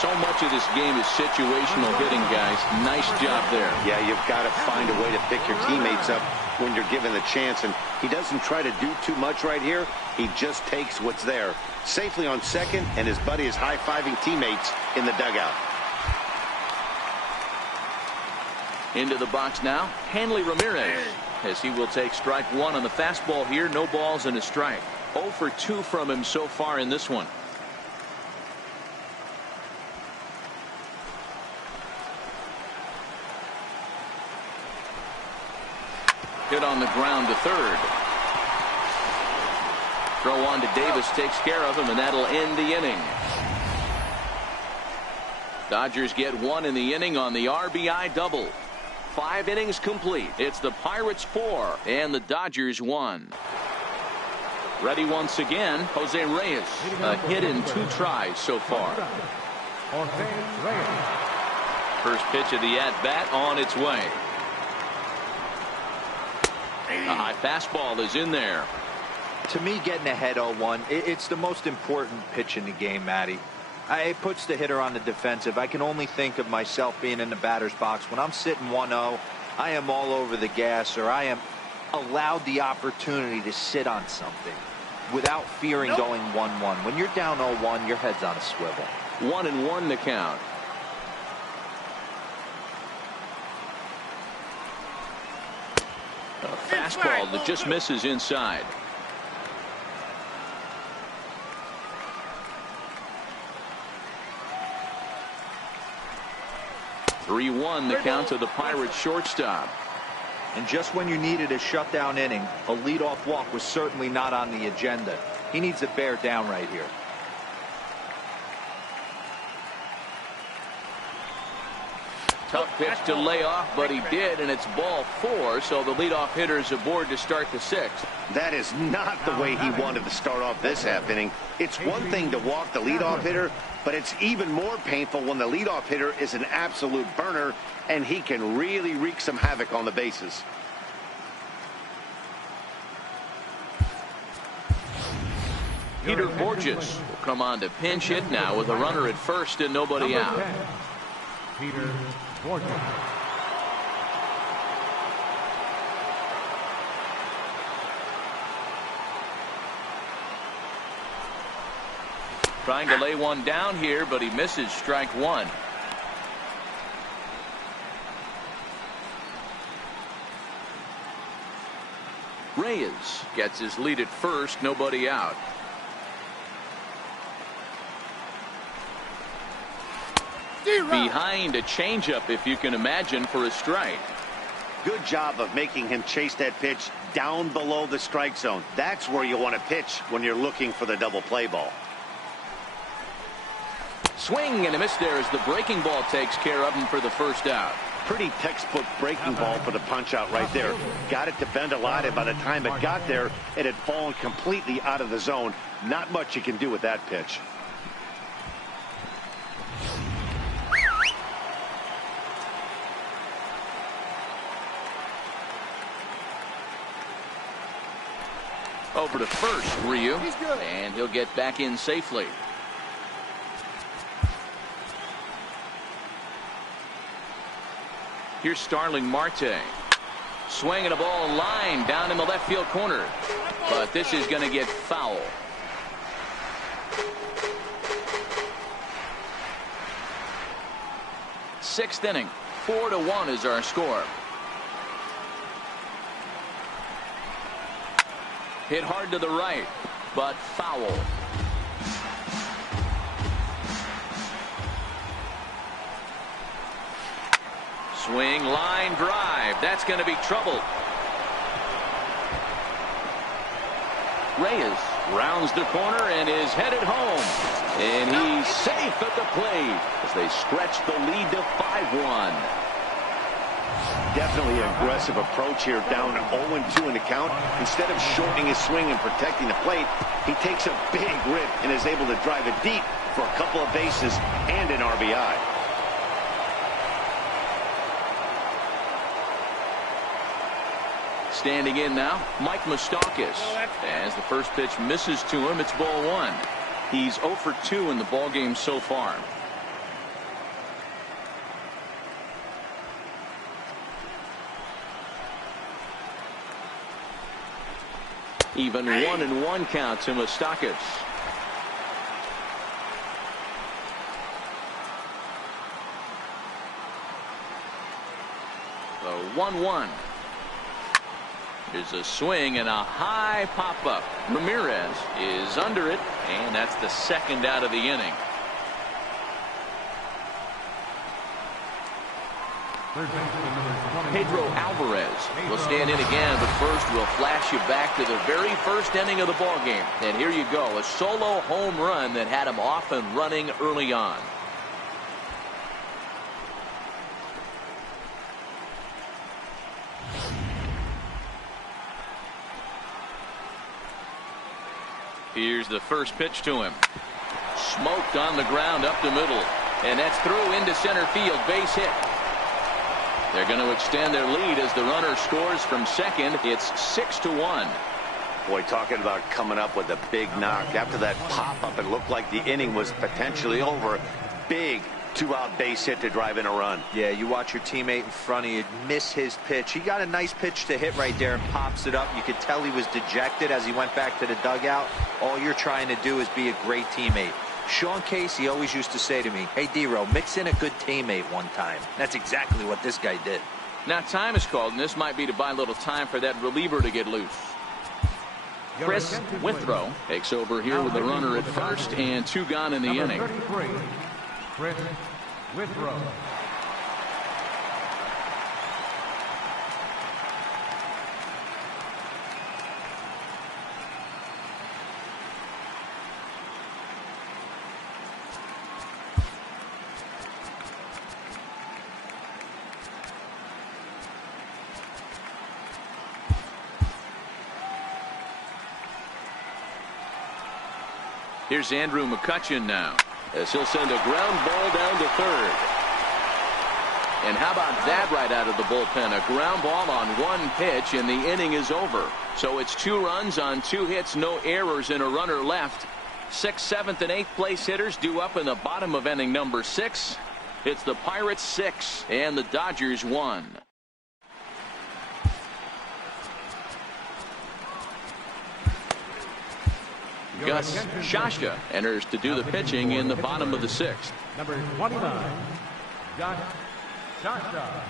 So much of this game is situational hitting, guys. Nice job there. Yeah, you've got to find a way to pick your teammates up when you're given the chance. And he doesn't try to do too much right here. He just takes what's there. Safely on second, and his buddy is high-fiving teammates in the dugout. Into the box now, Hanley Ramirez, as he will take strike 1 on the fastball here. No balls and a strike. 0 for 2 from him so far in this one. Hit on the ground to third. Throw on to Davis takes care of him, and that'll end the inning. Dodgers get 1 in the inning on the RBI double. 5 innings complete. It's the Pirates 4 and the Dodgers 1. Ready once again, Jose Reyes. A hit in 2 tries so far. First pitch of the at-bat on its way. A high fastball is in there. To me, getting ahead 0-1, it's the most important pitch in the game, Matty. It puts the hitter on the defensive. I can only think of myself being in the batter's box. When I'm sitting 1-0, I am all over the gas, or I am allowed the opportunity to sit on something without fearing going 1-1. When you're down 0-1, your head's on a swivel. 1-1 the count. A fastball that just misses inside. (3-1) the count to the Pirates shortstop. And just when you needed a shutdown inning, a leadoff walk was certainly not on the agenda. He needs to bear down right here. Tough pitch to lay off, but he did, and it's ball 4, so the leadoff hitter is aboard to start the 6th. That is not the way he wanted to start off this half inning. It's one thing to walk the leadoff hitter, but it's even more painful when the leadoff hitter is an absolute burner, and he can really wreak some havoc on the bases. Peter Borges will come on to pinch hit now with a runner at first and nobody out. Peter Borges. Trying to lay one down here, but he misses strike 1. Reyes gets his lead at first, nobody out. Behind a changeup, if you can imagine, for a strike. Good job of making him chase that pitch down below the strike zone. That's where you want to pitch when you're looking for the double play ball. Swing and a miss there as the breaking ball takes care of him for the first out. Pretty textbook breaking ball for the punch out right there. Got it to bend a lot, and by the time it got there, it had fallen completely out of the zone. Not much you can do with that pitch. Over to first, Ryu, and he'll get back in safely. Here's Starling Marte. Swinging a ball line down in the left field corner. But this is going to get foul. Sixth inning. 4-1 is our score. Hit hard to the right, but foul. Swing, line drive. That's going to be trouble. Reyes rounds the corner and is headed home. And he's safe at the plate as they stretch the lead to 5-1. Definitely an aggressive approach here, down 0-2 in the count. Instead of shortening his swing and protecting the plate, he takes a big rip and is able to drive it deep for a couple of bases and an RBI. Standing in now, Mike Moustakas. As the first pitch misses to him, it's ball 1. He's 0 for 2 in the ball game so far. Even 1-1 count to Moustakas. The 1-1. There's a swing and a high pop-up. Ramirez is under it, and that's the second out of the inning. Pedro Alvarez will stand in again, but first we'll flash you back to the very first inning of the ball game. And here you go, a solo home run that had him off and running early on. Here's the first pitch to him. Smoked on the ground up the middle. And that's through into center field. Base hit. They're going to extend their lead as the runner scores from second. It's 6-1. Boy, talking about coming up with a big knock. After that pop-up, it looked like the inning was potentially over. Big two-out base hit to drive in a run. Yeah, you watch your teammate in front of you miss his pitch. He got a nice pitch to hit right there and pops it up. You could tell he was dejected as he went back to the dugout. All you're trying to do is be a great teammate. Sean Casey always used to say to me, hey, D-Row, mix in a good teammate one time. That's exactly what this guy did. Now time is called, and this might be to buy a little time for that reliever to get loose. Chris Withrow takes over here with the runner at first and 2 gone in the inning. 33, Chris Withrow. Here's Andrew McCutchen now, as he'll send a ground ball down to third. And how about that right out of the bullpen? A ground ball on 1 pitch, and the inning is over. So it's 2 runs on 2 hits, no errors, and a runner left. 6th, 7th, and 8th place hitters due up in the bottom of inning number 6. It's the Pirates 6 and the Dodgers 1. Gus Shasha enters to do the pitching in the bottom of the 6th. Number 29, Gus Shasha.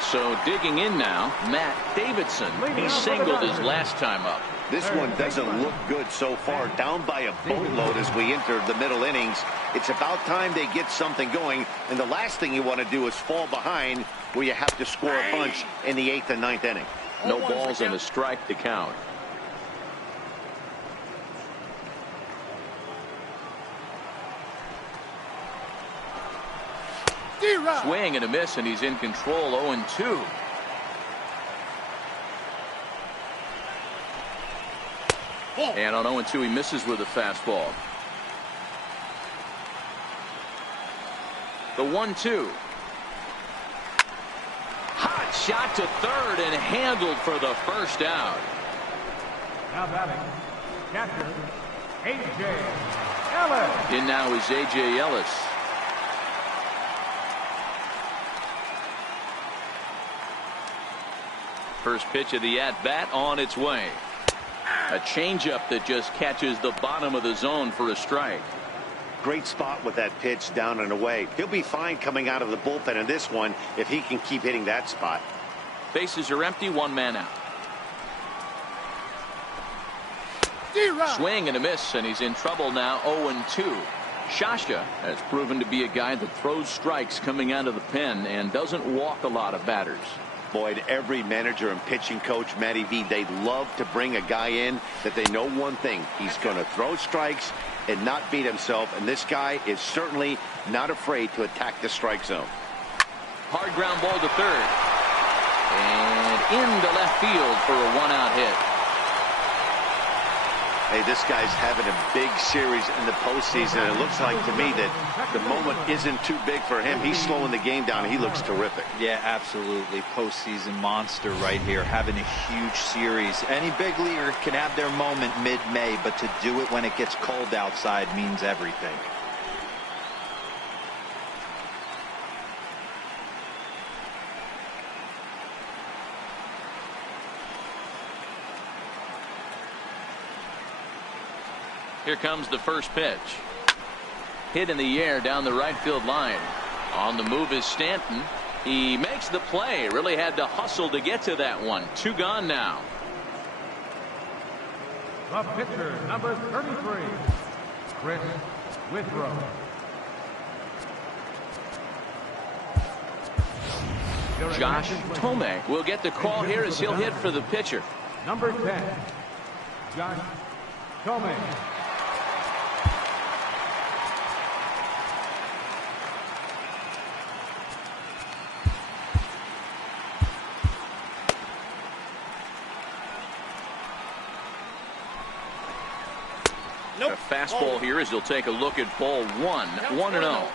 So digging in now, Matt Davidson. He singled his last time up. This one doesn't look good so far. Down by a boatload as we enter the middle innings. It's about time they get something going. And the last thing you want to do is fall behind where you have to score a bunch in the 8th and 9th inning. No balls and a strike to count. Swing and a miss, and he's in control. 0-2. And on 0-2, he misses with a fastball. The 1-2. Hot shot to third and handled for the first out. Now batting, catcher, A.J. Ellis. In now is A.J. Ellis. First pitch of the at-bat on its way. A changeup that just catches the bottom of the zone for a strike. Great spot with that pitch down and away. He'll be fine coming out of the bullpen in this one if he can keep hitting that spot. Bases are empty, 1 man out. Swing and a miss, and he's in trouble now. 0-2. Shasha has proven to be a guy that throws strikes coming out of the pen and doesn't walk a lot of batters. Boyd, every manager and pitching coach, Matty V, they love to bring a guy in that they know one thing. He's going to throw strikes and not beat himself, and this guy is certainly not afraid to attack the strike zone. Hard ground ball to third. And into left field for a 1-out hit. Hey, this guy's having a big series in the postseason. It looks like to me that the moment isn't too big for him. He's slowing the game down. He looks terrific. Yeah, absolutely. Postseason monster right here, having a huge series. Any big leaguer can have their moment mid-May, but to do it when it gets cold outside means everything. Here comes the first pitch. Hit in the air down the right field line. On the move is Stanton. He makes the play. Really had to hustle to get to that one. 2 gone now. The pitcher, number 33, Chris Withrow. Josh Tomei will get the call here as he'll hit for the pitcher. Number 10, Josh Tomei. A fastball here as he'll take a look at ball 1. 1-0.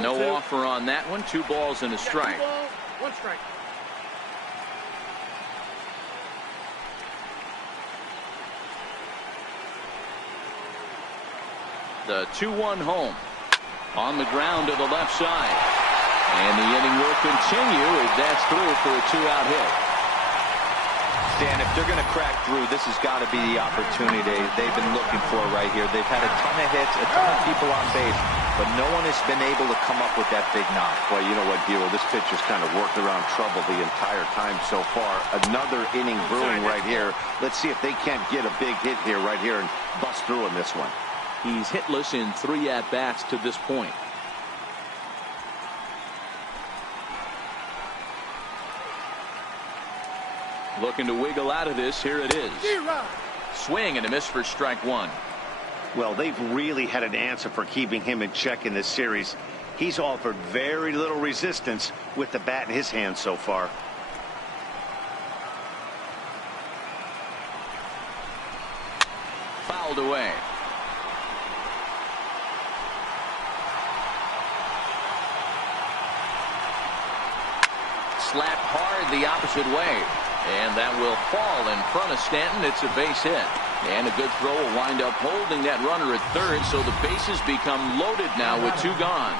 No offer on that one. 2 balls and a strike. 2 balls, 1 strike. The 2-1 home. On the ground to the left side. And the inning will continue as that's through for a 2-out hit. Dan, if they're going to crack through, this has got to be the opportunity they've been looking for right here. They've had a ton of hits, a ton of people on base, but no one has been able to come up with that big knock. Well, you know what, Dilo, this pitcher's kind of worked around trouble the entire time so far. Another inning brewing right here. Let's see if they can't get a big hit here right here and bust through in this one. He's hitless in 3 at-bats to this point. Looking to wiggle out of this. Here it is. Swing and a miss for strike 1. Well, they've really had an answer for keeping him in check in this series. He's offered very little resistance with the bat in his hand so far. Fouled away. Slapped hard the opposite way. And that will fall in front of Stanton. It's a base hit. And a good throw will wind up holding that runner at third, so the bases become loaded now with 2 gone.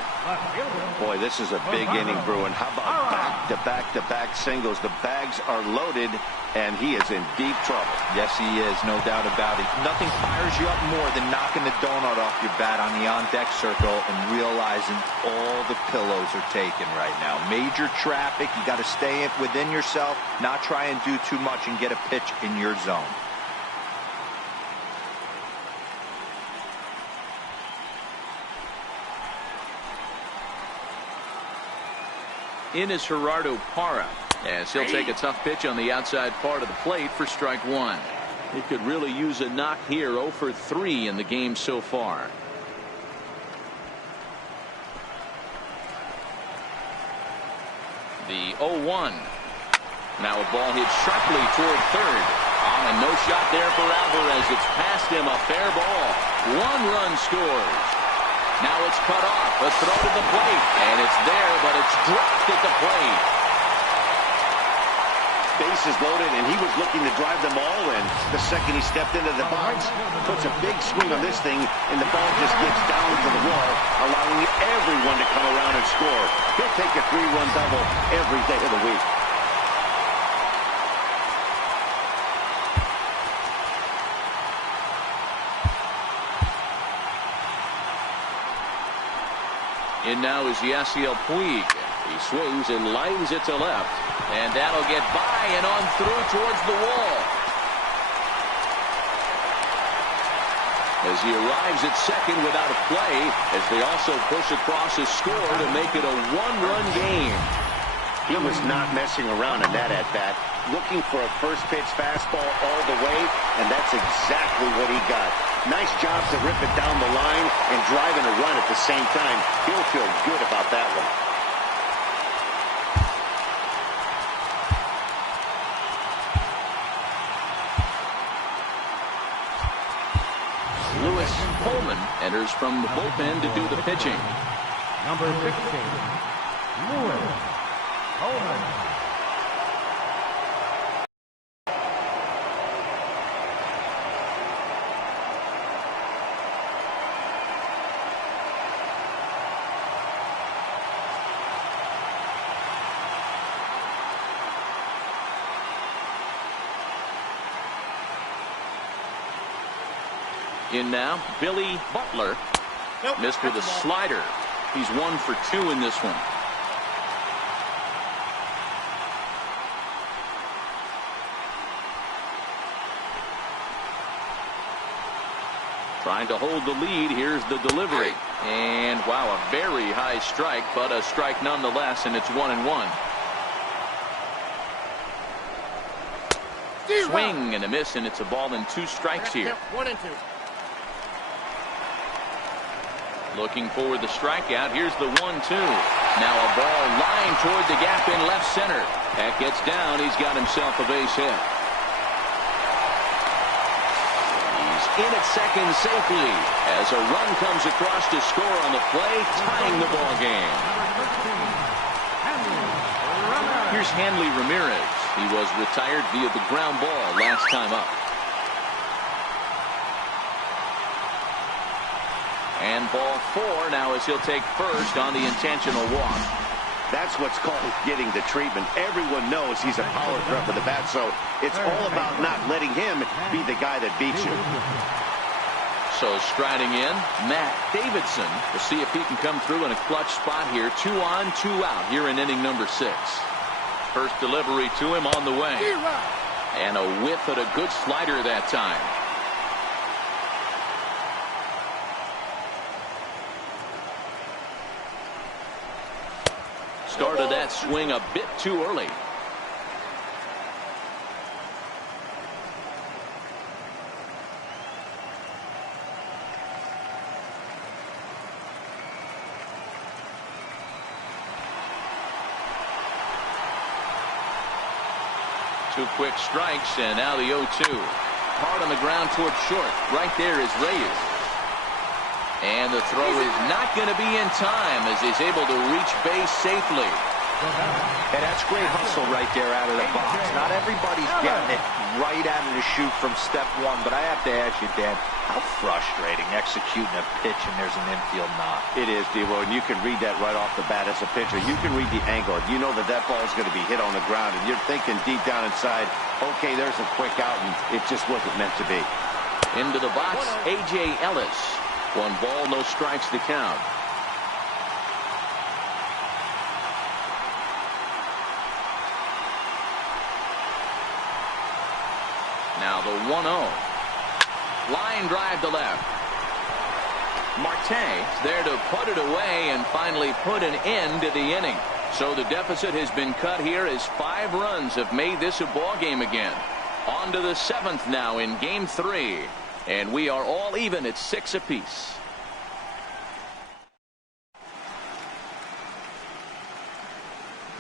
Boy, this is a big inning brewing. How about back-to-back singles? The bags are loaded, and he is in deep trouble. Yes, he is, no doubt about it. Nothing fires you up more than knocking the donut off your bat on the on-deck circle and realizing all the pillows are taken right now. Major traffic. You got to stay within yourself, not try and do too much and get a pitch in your zone. In is Gerardo Parra, as he'll take a tough pitch on the outside part of the plate for strike 1. He could really use a knock here. 0 for 3 in the game so far. The 0-1. Now a ball hit sharply toward third. And no shot there for Alvarez. It's past him, a fair ball. 1 run scores. Now it's cut off. A throw to the plate. And it's there, but it's dropped at the plate. Bases loaded, and he was looking to drive them all in the second he stepped into the box. Puts a big swing on this thing, and the ball just gets down to the wall, allowing everyone to come around and score. He'll take a 3-run double every day of the week. In now is Yasiel Puig. He swings and lines it to left. And that'll get by and on through towards the wall. As he arrives at second without a play, as they also push across his score to make it a 1-run game. He was not messing around in that at-bat. Looking for a first-pitch fastball all the way, and that's exactly what he got. Nice job to rip it down the line and drive in a run at the same time. He'll feel good about that one. Lewis Coleman enters from the bullpen to do the pitching. Number 16, Lewis Coleman. In now, Billy Butler. Missed with a slider. He's 1 for 2 in this one. Trying to hold the lead. Here's the delivery. And wow, a very high strike, but a strike nonetheless, and it's 1-1. Swing and a miss, and it's a ball and 2 strikes here. 1-2. Looking for the strikeout. Here's the 1-2. Now a ball lined toward the gap in left center. That gets down. He's got himself a base hit. He's in at second safely as a run comes across to score on the play, tying the ball game. Here's Hanley Ramirez. He was retired via the ground ball last time up. And ball 4 now as he'll take first on the intentional walk. That's what's called getting the treatment. Everyone knows he's a power threat with the bat, so it's all about not letting him be the guy that beats you. So striding in, Matt Davidson. We'll see if he can come through in a clutch spot here. 2 on, 2 out here in inning number 6. First delivery to him on the way. And a whiff at a good slider that time. Started that swing a bit too early. Two quick strikes, and now the 0-2. Hard on the ground towards short. Right there is Reyes. And the throw is not going to be in time as he's able to reach base safely. And that's great hustle right there out of the box. Not everybody's getting it right out of the chute from step 1, but I have to ask you, Dan, how frustrating executing a pitch and there's an infield knock. It is, Devo, and you can read that right off the bat as a pitcher. You can read the angle. You know that that ball is going to be hit on the ground, and you're thinking deep down inside, okay, there's a quick out, and it just wasn't meant to be. Into the box, A.J. Ellis. 1 ball, no strikes to count. Now the 1-0. Line drive to left. Marte there to put it away and finally put an end to the inning. So the deficit has been cut here as 5 runs have made this a ball game again. On to the 7th now in game 3. And we are all even at 6 apiece.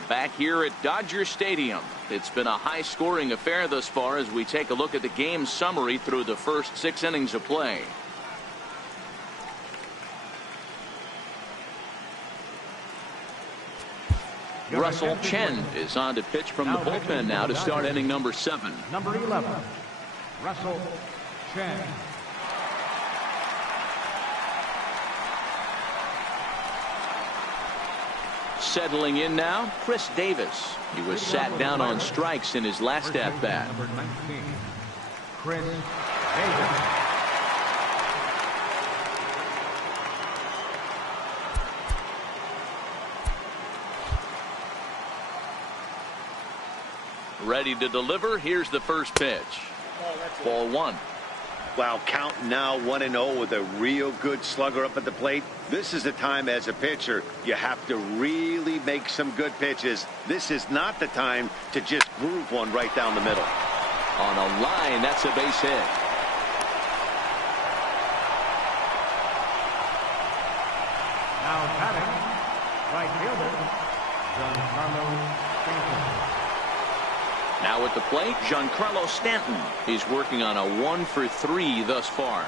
Back here at Dodger Stadium. It's been a high-scoring affair thus far as we take a look at the game summary through the first 6 innings of play. Russell Chen is on to pitch from the bullpen now to start inning number 7. Number 11, Russell Chen. Settling in now, Chris Davis. He was sat down on strikes in his last at-bat. Number 19, Chris Davis. Ready to deliver. Here's the first pitch. Ball 1. Wow, count now 1-0 with a real good slugger up at the plate. This is the time as a pitcher you have to really make some good pitches. This is not the time to just groove one right down the middle. On a line, that's a base hit. Now batting, right fielder, Giancarlo Stanton. Now at the plate, Giancarlo Stanton. He's working on a 1 for 3 thus far.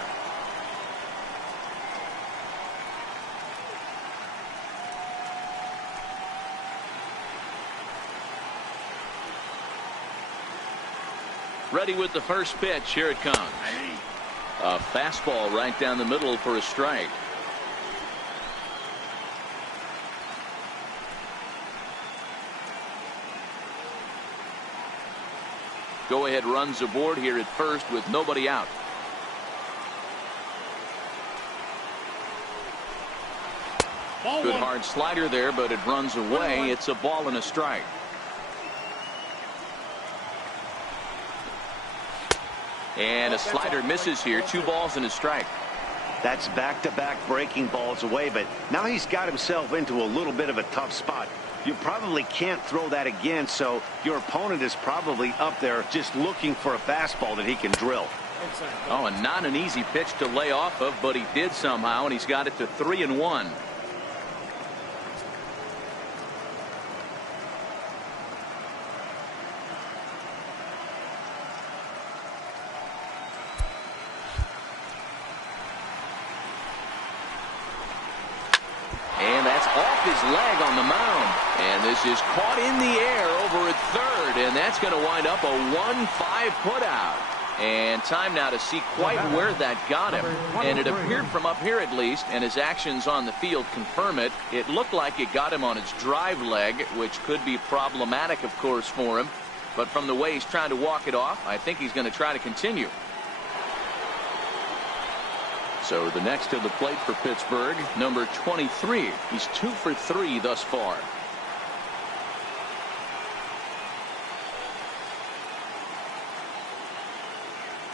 Ready with the first pitch. Here it comes. A fastball right down the middle for a strike. Go-ahead runs aboard here at first with nobody out. Good hard slider there, but it runs away. It's a ball and a strike. And a slider misses here. 2 balls and a strike. That's back-to-back breaking balls away, but now he's got himself into a little bit of a tough spot. You probably can't throw that again, so your opponent is probably up there just looking for a fastball that he can drill. Oh, and not an easy pitch to lay off of, but he did somehow, and he's got it to 3-1. his leg on the mound. And this is caught in the air over at third, and that's going to wind up a 1-5 putout. And time now to see quite where that got him. And it appeared from up here at least, and his actions on the field confirm it. It looked like it got him on his drive leg, which could be problematic, of course, for him. But from the way he's trying to walk it off, I think he's going to try to continue. So the next to the plate for Pittsburgh, number 23. He's 2 for 3 thus far.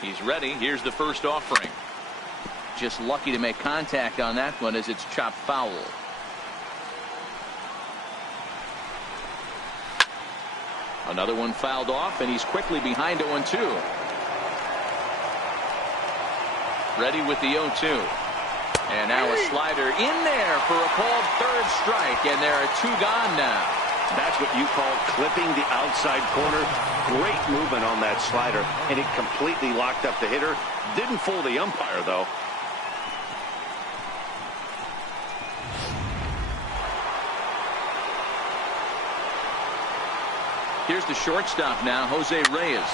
He's ready. Here's the first offering. Just lucky to make contact on that one as it's chopped foul. Another one fouled off, and he's quickly behind 0-2. Ready with the 0-2. And now a slider in there for a called third strike, and there are 2 gone now. That's what you call clipping the outside corner. Great movement on that slider, and it completely locked up the hitter. Didn't fool the umpire, though. Here's the shortstop now, Jose Reyes.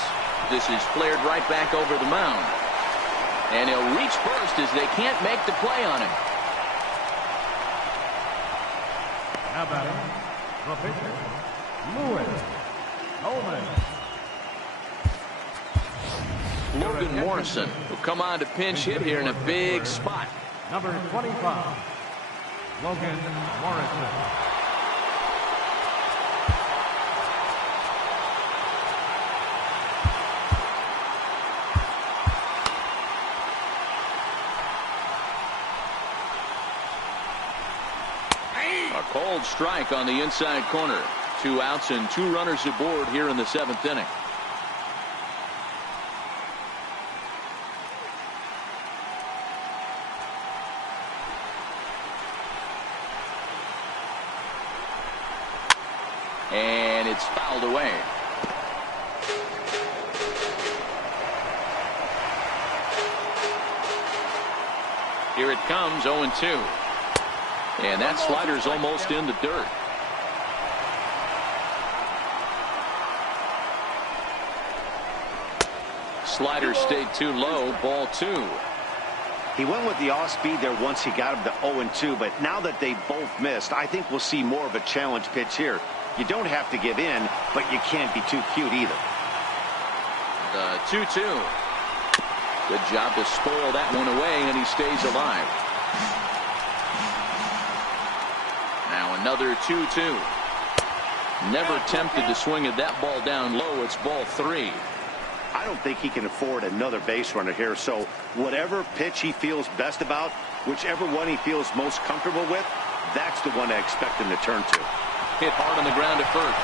This is flared right back over the mound. And he'll reach first as they can't make the play on him. How about it? The pitcher, Lewis Coleman. Logan Morrison will come on to pinch hit here in a big spot. Number 25, Logan Morrison. A cold strike on the inside corner. 2 outs and 2 runners aboard here in the 7th inning. And it's fouled away. Here it comes, 0-2. And that slider's almost in the dirt. Slider stayed too low, ball 2. He went with the off speed there once he got him to 0-2, but now that they both missed, I think we'll see more of a challenge pitch here. You don't have to give in, but you can't be too cute either. The 2-2. Good job to spoil that one away, and he stays alive. Now another 2-2. Never tempted to swing at that ball down low. It's ball 3. I don't think he can afford another base runner here, so whatever pitch he feels best about, whichever one he feels most comfortable with, that's the one I expect him to turn to. Hit hard on the ground at first.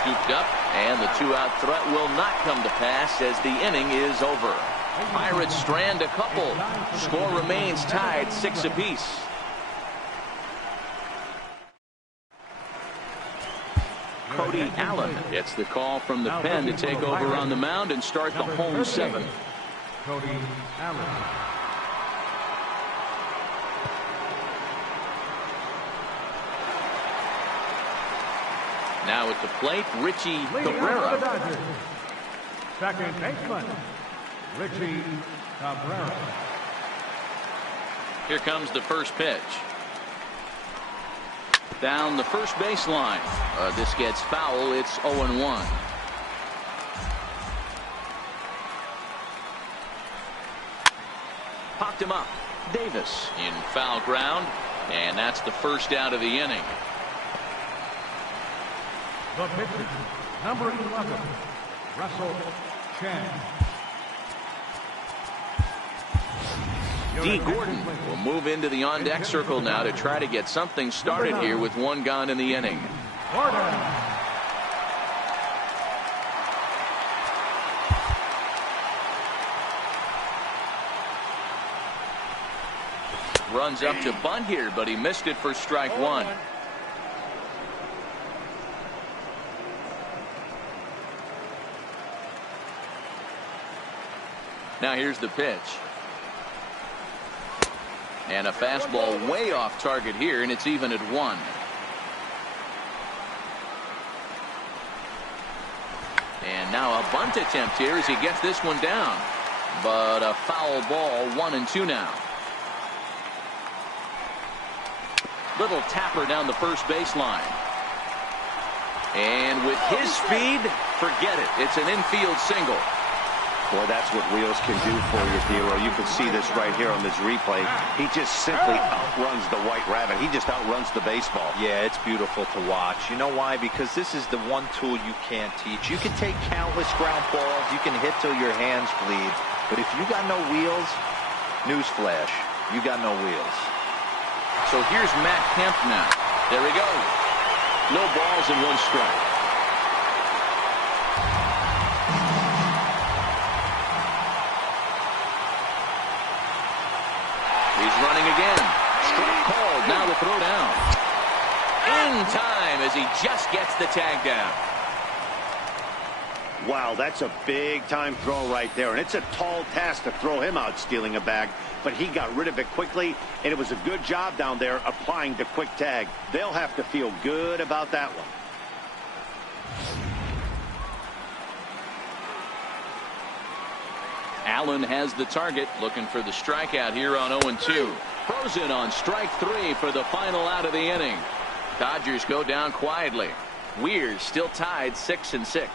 Scooped up, and the 2-out threat will not come to pass as the inning is over. Pirates strand a couple. Score remains tied 6 apiece. Cody Allen gets the call from the pen to take over on the mound and start the home 7th. Cody Allen. Now at the plate, Richie Cabrera. Second baseman, Richie Cabrera. Here comes the first pitch. Down the first baseline. This gets foul. It's 0-1. Popped him up. Davis in foul ground. And that's the first out of the inning. The pitcher, number 11, Russell Chen. D. Gordon will move into the on-deck circle now to try to get something started here with 1 gone in the inning. Gordon. Runs up to bunt here, but he missed it for strike 1. Now here's the pitch. And a fastball way off target here, and it's even at 1. And now a bunt attempt here as he gets this one down. But a foul ball, 1-2 now. Little tapper down the first baseline. And with his speed, forget it. It's an infield single. Boy, that's what wheels can do for you, Theo. You can see this right here on this replay. He just simply outruns the White Rabbit. He just outruns the baseball. Yeah, it's beautiful to watch. You know why? Because this is the one tool you can't teach. You can take countless ground balls. You can hit till your hands bleed. But if you got no wheels, newsflash, you got no wheels. So here's Matt Kemp now. There he goes. No balls and 1 strike. He's running again. Strike called. Now the throw down. In time as he just gets the tag down. Wow, that's a big-time throw right there. And it's a tall task to throw him out stealing a bag. But he got rid of it quickly, and it was a good job down there applying the quick tag. They'll have to feel good about that one. Allen has the target, looking for the strikeout here on 0-2. Frozen on strike 3 for the final out of the inning. Dodgers go down quietly. Weir's still tied 6-6.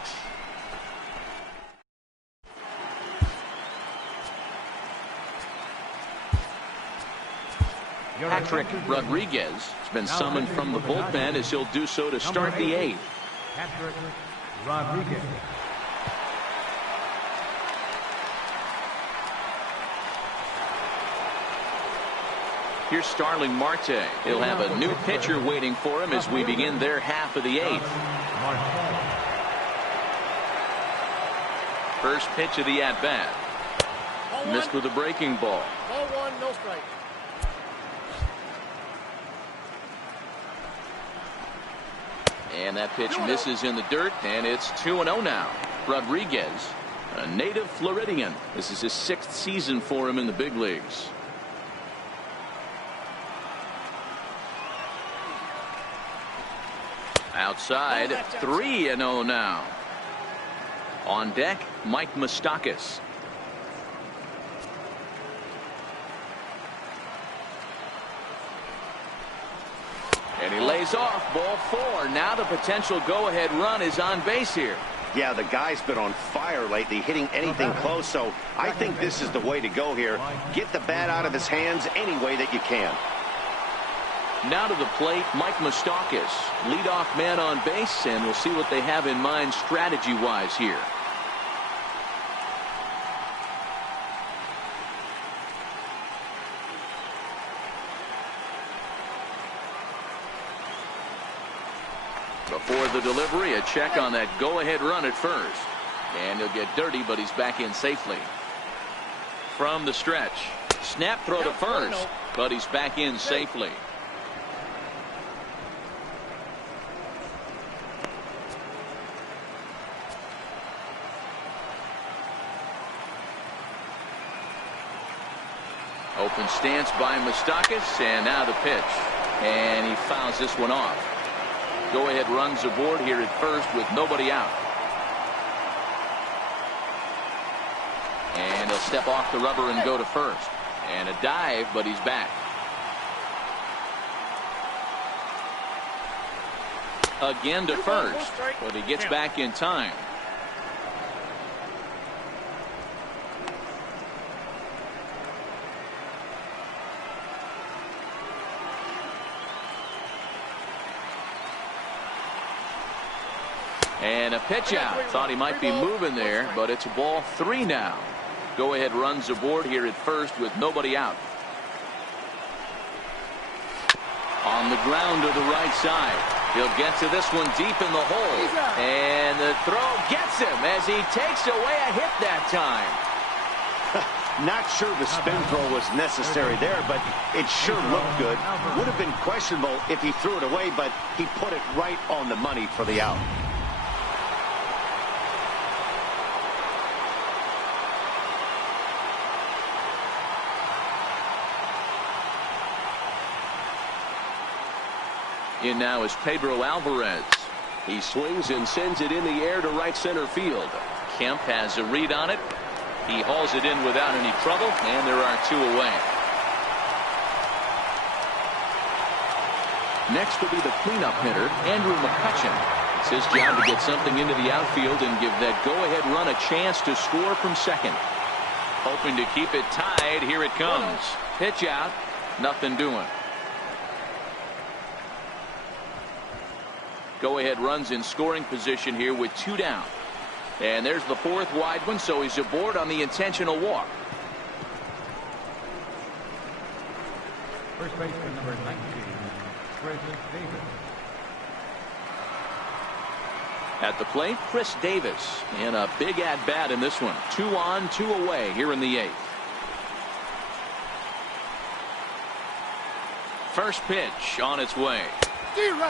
Patrick Rodriguez has been summoned from the bullpen as he'll do so to start the 8th. Patrick Rodriguez. Here's Starling Marte. He'll have a new pitcher waiting for him as we begin their half of the 8th. First pitch of the at-bat. Missed with a breaking ball. Ball 1, no strike. And that pitch misses in the dirt, and it's 2-0 now. Rodriguez, a native Floridian. This is his 6th season for him in the big leagues. Outside, 3-0 now. On deck, Mike Moustakas. And he lays off, ball 4. Now the potential go-ahead run is on base here. Yeah, the guy's been on fire lately, hitting anything close, so I think this is the way to go here. Get the bat out of his hands any way that you can. Now to the plate, Mike Moustakas, leadoff man on base, and we'll see what they have in mind strategy-wise here. Before the delivery, a check on that go-ahead run at first. And he'll get dirty, but he's back in safely. From the stretch, snap throw to first, but he's back in safely. Open stance by Moustakas, and now the pitch. And he fouls this one off. Go-ahead runs aboard here at first with nobody out. And he'll step off the rubber and go to first. And a dive, but he's back. Again to first, but he gets back in time. And a pitch out. Thought he might be moving there, but it's ball 3 now. Go ahead runs aboard here at first with nobody out. On the ground to the right side. He'll get to this one deep in the hole. And the throw gets him as he takes away a hit that time. Not sure the spin throw was necessary there, but it sure looked good. Would have been questionable if he threw it away, but he put it right on the money for the out. In now is Pedro Alvarez. He swings and sends it in the air to right center field. Kemp has a read on it. He hauls it in without any trouble, and there are 2 away. Next will be the cleanup hitter, Andrew McCutchen. It's his job to get something into the outfield and give that go-ahead run a chance to score from second. Hoping to keep it tied. Here it comes. Pitch out. Nothing doing. Go-ahead runs in scoring position here with 2 down. And there's the 4th wide one, so he's aboard on the intentional walk. First baseman number 19, Chris Davis. At the plate, Chris Davis. And a big at-bat in this one. 2 on, 2 away here in the 8th. First pitch on its way.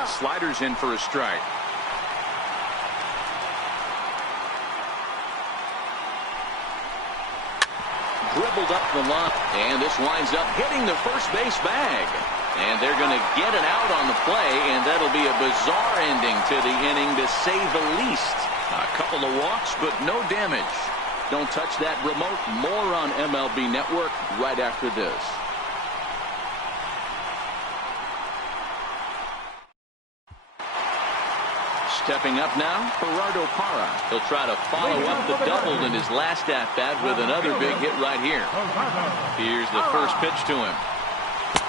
Sliders in for a strike. Dribbled up the line, and this winds up hitting the first base bag. And they're going to get an out on the play, and that'll be a bizarre ending to the inning, to say the least. A couple of walks, but no damage. Don't touch that remote. More on MLB Network right after this. Stepping up now, Gerardo Parra. He'll try to follow up the double in his last at-bat with another big hit right here. Here's the first pitch to him.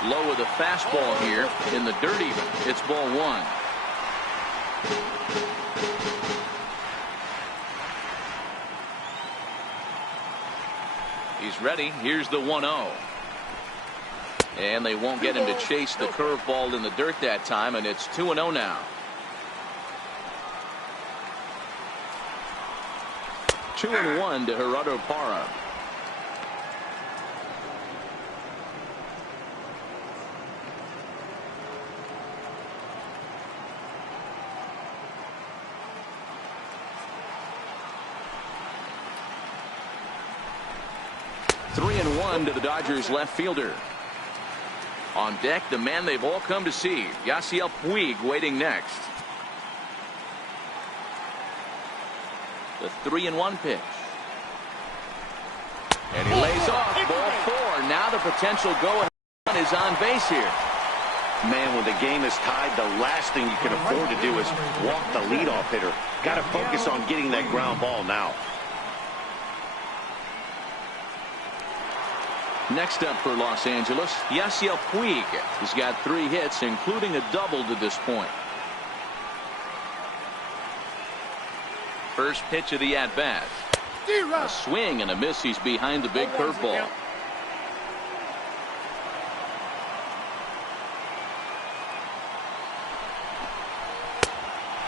Low with a fastball here in the dirt even. It's ball 1. He's ready. Here's the 1-0. And they won't get him to chase the curveball in the dirt that time, and it's 2-0 now. 2-1 to Gerardo Parra. Three and 1 to the Dodgers left fielder. On deck, the man they've all come to see, Yasiel Puig, waiting next. The 3-1 pitch. And he lays off. Ball 4. Now the potential go-ahead run is on base here. Man, when the game is tied, the last thing you can afford to do is walk the leadoff hitter. Got to focus on getting that ground ball now. Next up for Los Angeles, Yasiel Puig. He's got 3 hits, including a double to this point. First pitch of the at-bat. A swing and a miss. He's behind the big curveball.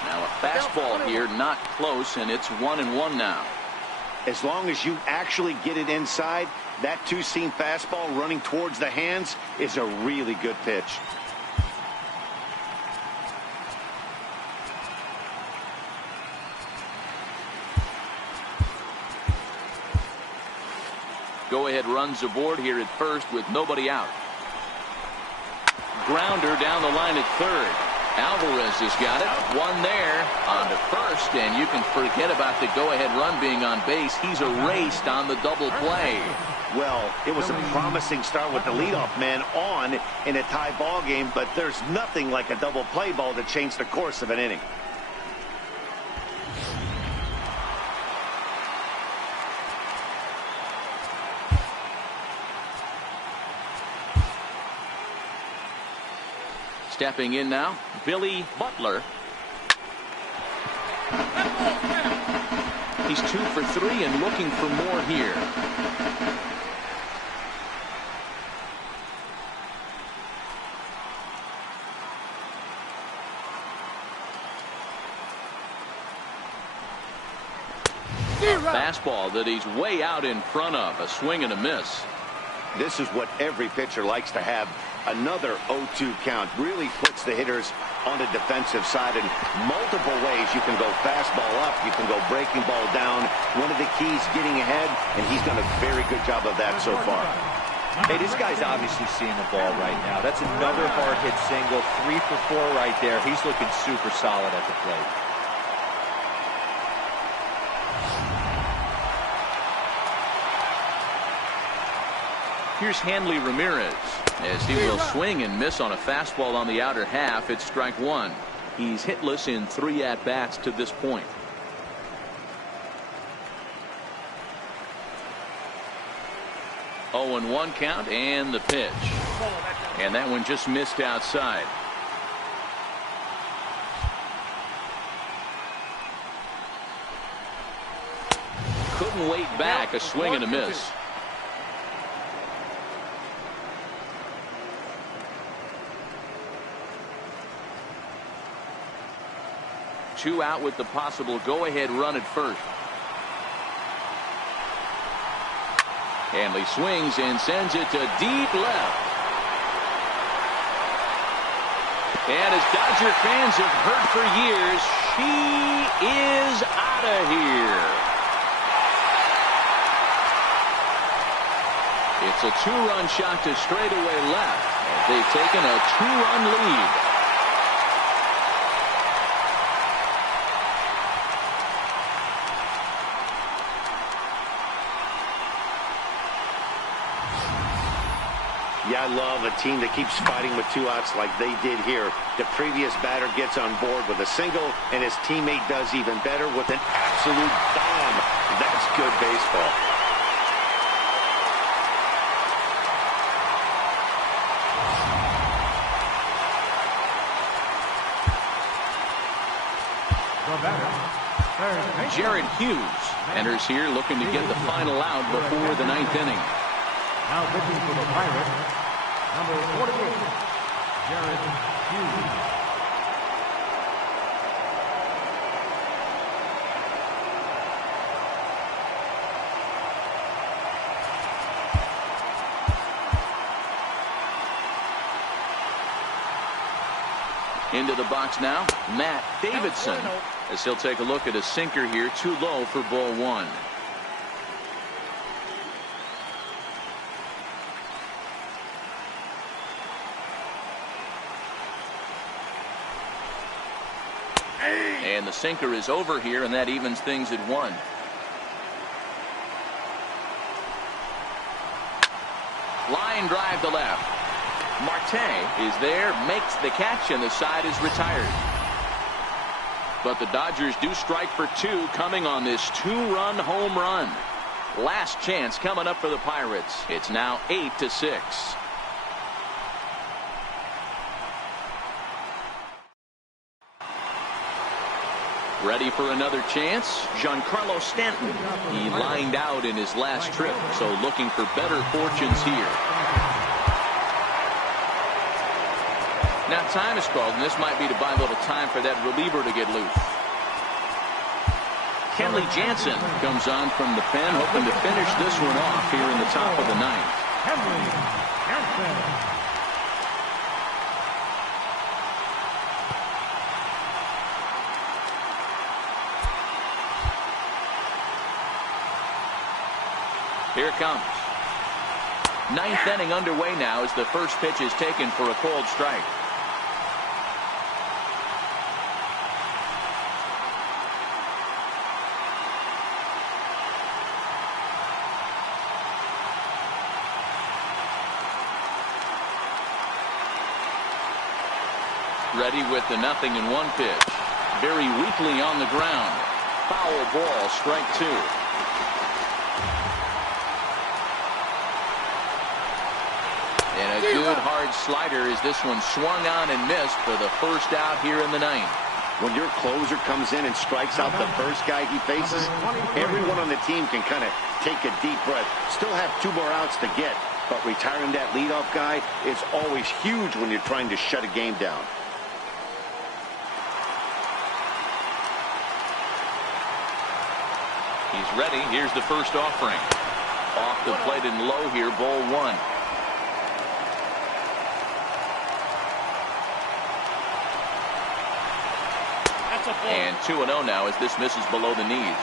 Now a fastball here, not close, and it's 1-1 now. As long as you actually get it inside, that 2-seam fastball running towards the hands is a really good pitch. Go-ahead runs aboard here at first with nobody out. Grounder down the line at third. Alvarez has got it. One there on to first, and you can forget about the go-ahead run being on base. He's erased on the double play. Well, it was a promising start with the leadoff man on in a tie ball game, but there's nothing like a double play ball to change the course of an inning. Stepping in now, Billy Butler. He's 2 for 3 and looking for more here. Fastball that he's way out in front of. A swing and a miss. This is what every pitcher likes to have. Another 0-2 count really puts the hitters on the defensive side in multiple ways. You can go fastball up, you can go breaking ball down. One of the keys, getting ahead, and he's done a very good job of that so far. Hey, this guy's obviously seeing the ball right now. That's another hard hit single. 3 for 4 right there. He's looking super solid at the plate. Here's Hanley Ramirez as he will swing and miss on a fastball on the outer half. It's strike one. He's hitless in 3 at-bats to this point. Oh, and 1 count and the pitch. And that one just missed outside. Couldn't wait back. A swing and a miss. Two out with the possible go-ahead run at first. Hanley swings and sends it to deep left. And as Dodger fans have heard for years, she is out of here. It's a 2-run shot to straightaway left. They've taken a 2-run lead. Yeah, I love a team that keeps fighting with 2 outs like they did here. The previous batter gets on board with a single, and his teammate does even better with an absolute bomb. That's good baseball. Jared Hughes enters here looking to get the final out before the 9th inning. Now pitching for the Pirates, number 48, Jared Hughes. Into the box now, Matt Davidson, as he'll take a look at a sinker here, too low for ball 1. And the sinker is over here, and that evens things at 1. Line drive to left. Marte is there, makes the catch, and the side is retired. But the Dodgers do strike for 2 coming on this 2-run home run. Last chance coming up for the Pirates. It's now 8-6. Ready for another chance? Giancarlo Stanton. He lined out in his last trip, so looking for better fortunes here. Now time is called, and this might be to buy a little time for that reliever to get loose. Kenley Jansen comes on from the pen, hoping to finish this one off here in the top of the 9th. Kenley Jansen. Here it comes. 9th inning underway now as the first pitch is taken for a called strike. Ready with the 0-1 pitch. Very weakly on the ground. Foul ball, strike 2. And a good hard slider as this one swung on and missed for the first out here in the 9th. When your closer comes in and strikes out the first guy he faces, everyone on the team can kind of take a deep breath. Still have 2 more outs to get, but retiring that leadoff guy is always huge when you're trying to shut a game down. He's ready. Here's the first offering. Off the plate and low here, ball 1. And 2-0 now as this misses below the knees.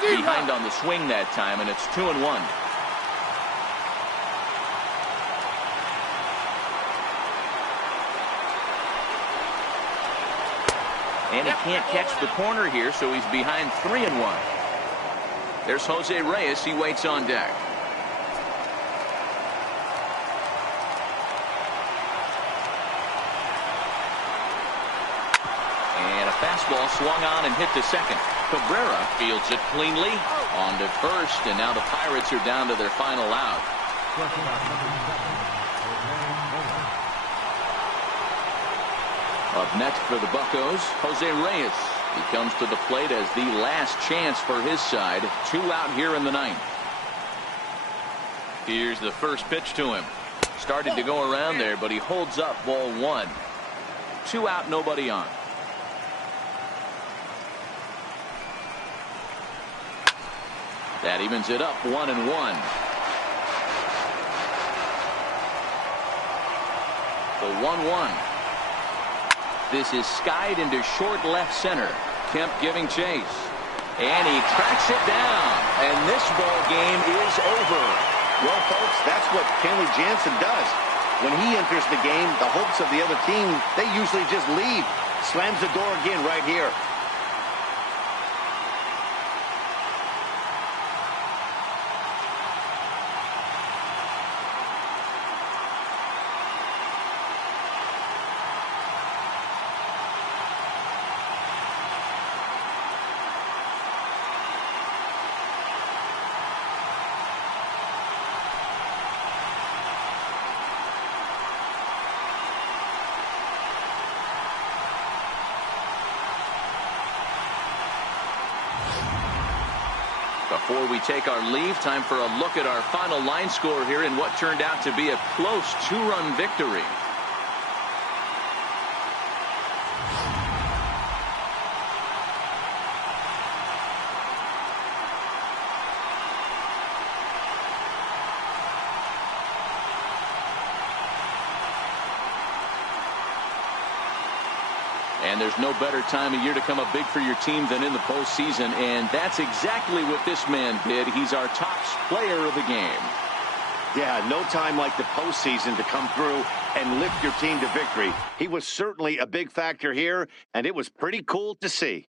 Behind on the swing that time, and it's 2-1. And he can't catch the corner here, so he's behind 3-1. There's Jose Reyes. He waits on deck. And a fastball swung on and hit to second. Cabrera fields it cleanly on to first, and now the Pirates are down to their final out. Up next for the Buccos, Jose Reyes. He comes to the plate as the last chance for his side. 2 out here in the ninth. Here's the first pitch to him. Started to go around there, but he holds up ball 1. 2 out, nobody on. That evens it up 1-1. The 1-1. This is skied into short left center. Kemp giving chase. And he tracks it down. And this ball game is over. Well, folks, that's what Kenley Jansen does. When he enters the game, the hopes of the other team, they usually just leave. Slams the door again right here. Before we take our leave, time for a look at our final line score here in what turned out to be a close 2-run victory. And there's no better time of year to come up big for your team than in the postseason, and that's exactly what this man did. He's our top player of the game. Yeah, no time like the postseason to come through and lift your team to victory. He was certainly a big factor here, and it was pretty cool to see.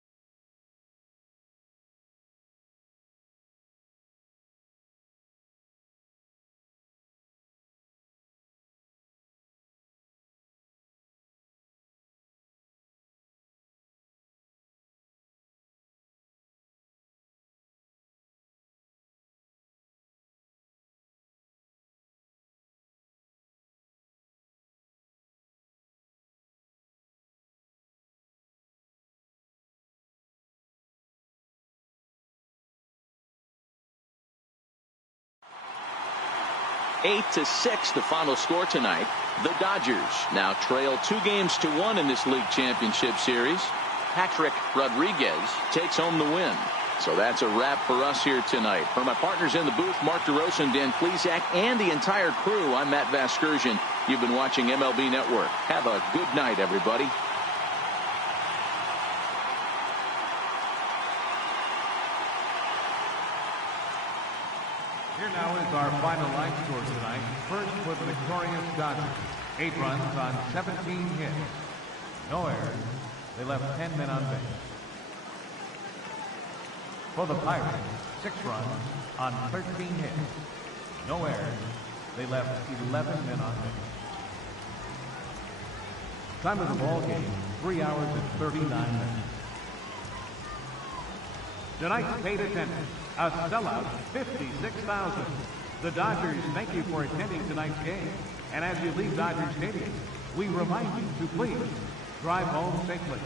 Eight to 6 the final score tonight. The Dodgers now trail 2-1 in this league championship series. Patrick Rodriguez takes home the win. So that's a wrap for us here tonight. For my partners in the booth, Mark DeRosa and Dan Plesac, and the entire crew, I'm Matt Vasgersian. You've been watching MLB Network. Have a good night, everybody. Here now is our final line score tonight. First for the victorious Dodgers. 8 runs on 17 hits. No errors. They left 10 men on base. For the Pirates, 6 runs on 13 hits. No errors. They left 11 men on base. Time of the ball game, 3 hours and 39 minutes. Tonight's paid attendance, a sellout, 56,000. The Dodgers thank you for attending tonight's game. And as you leave Dodger Stadium, we remind you to please drive home safely.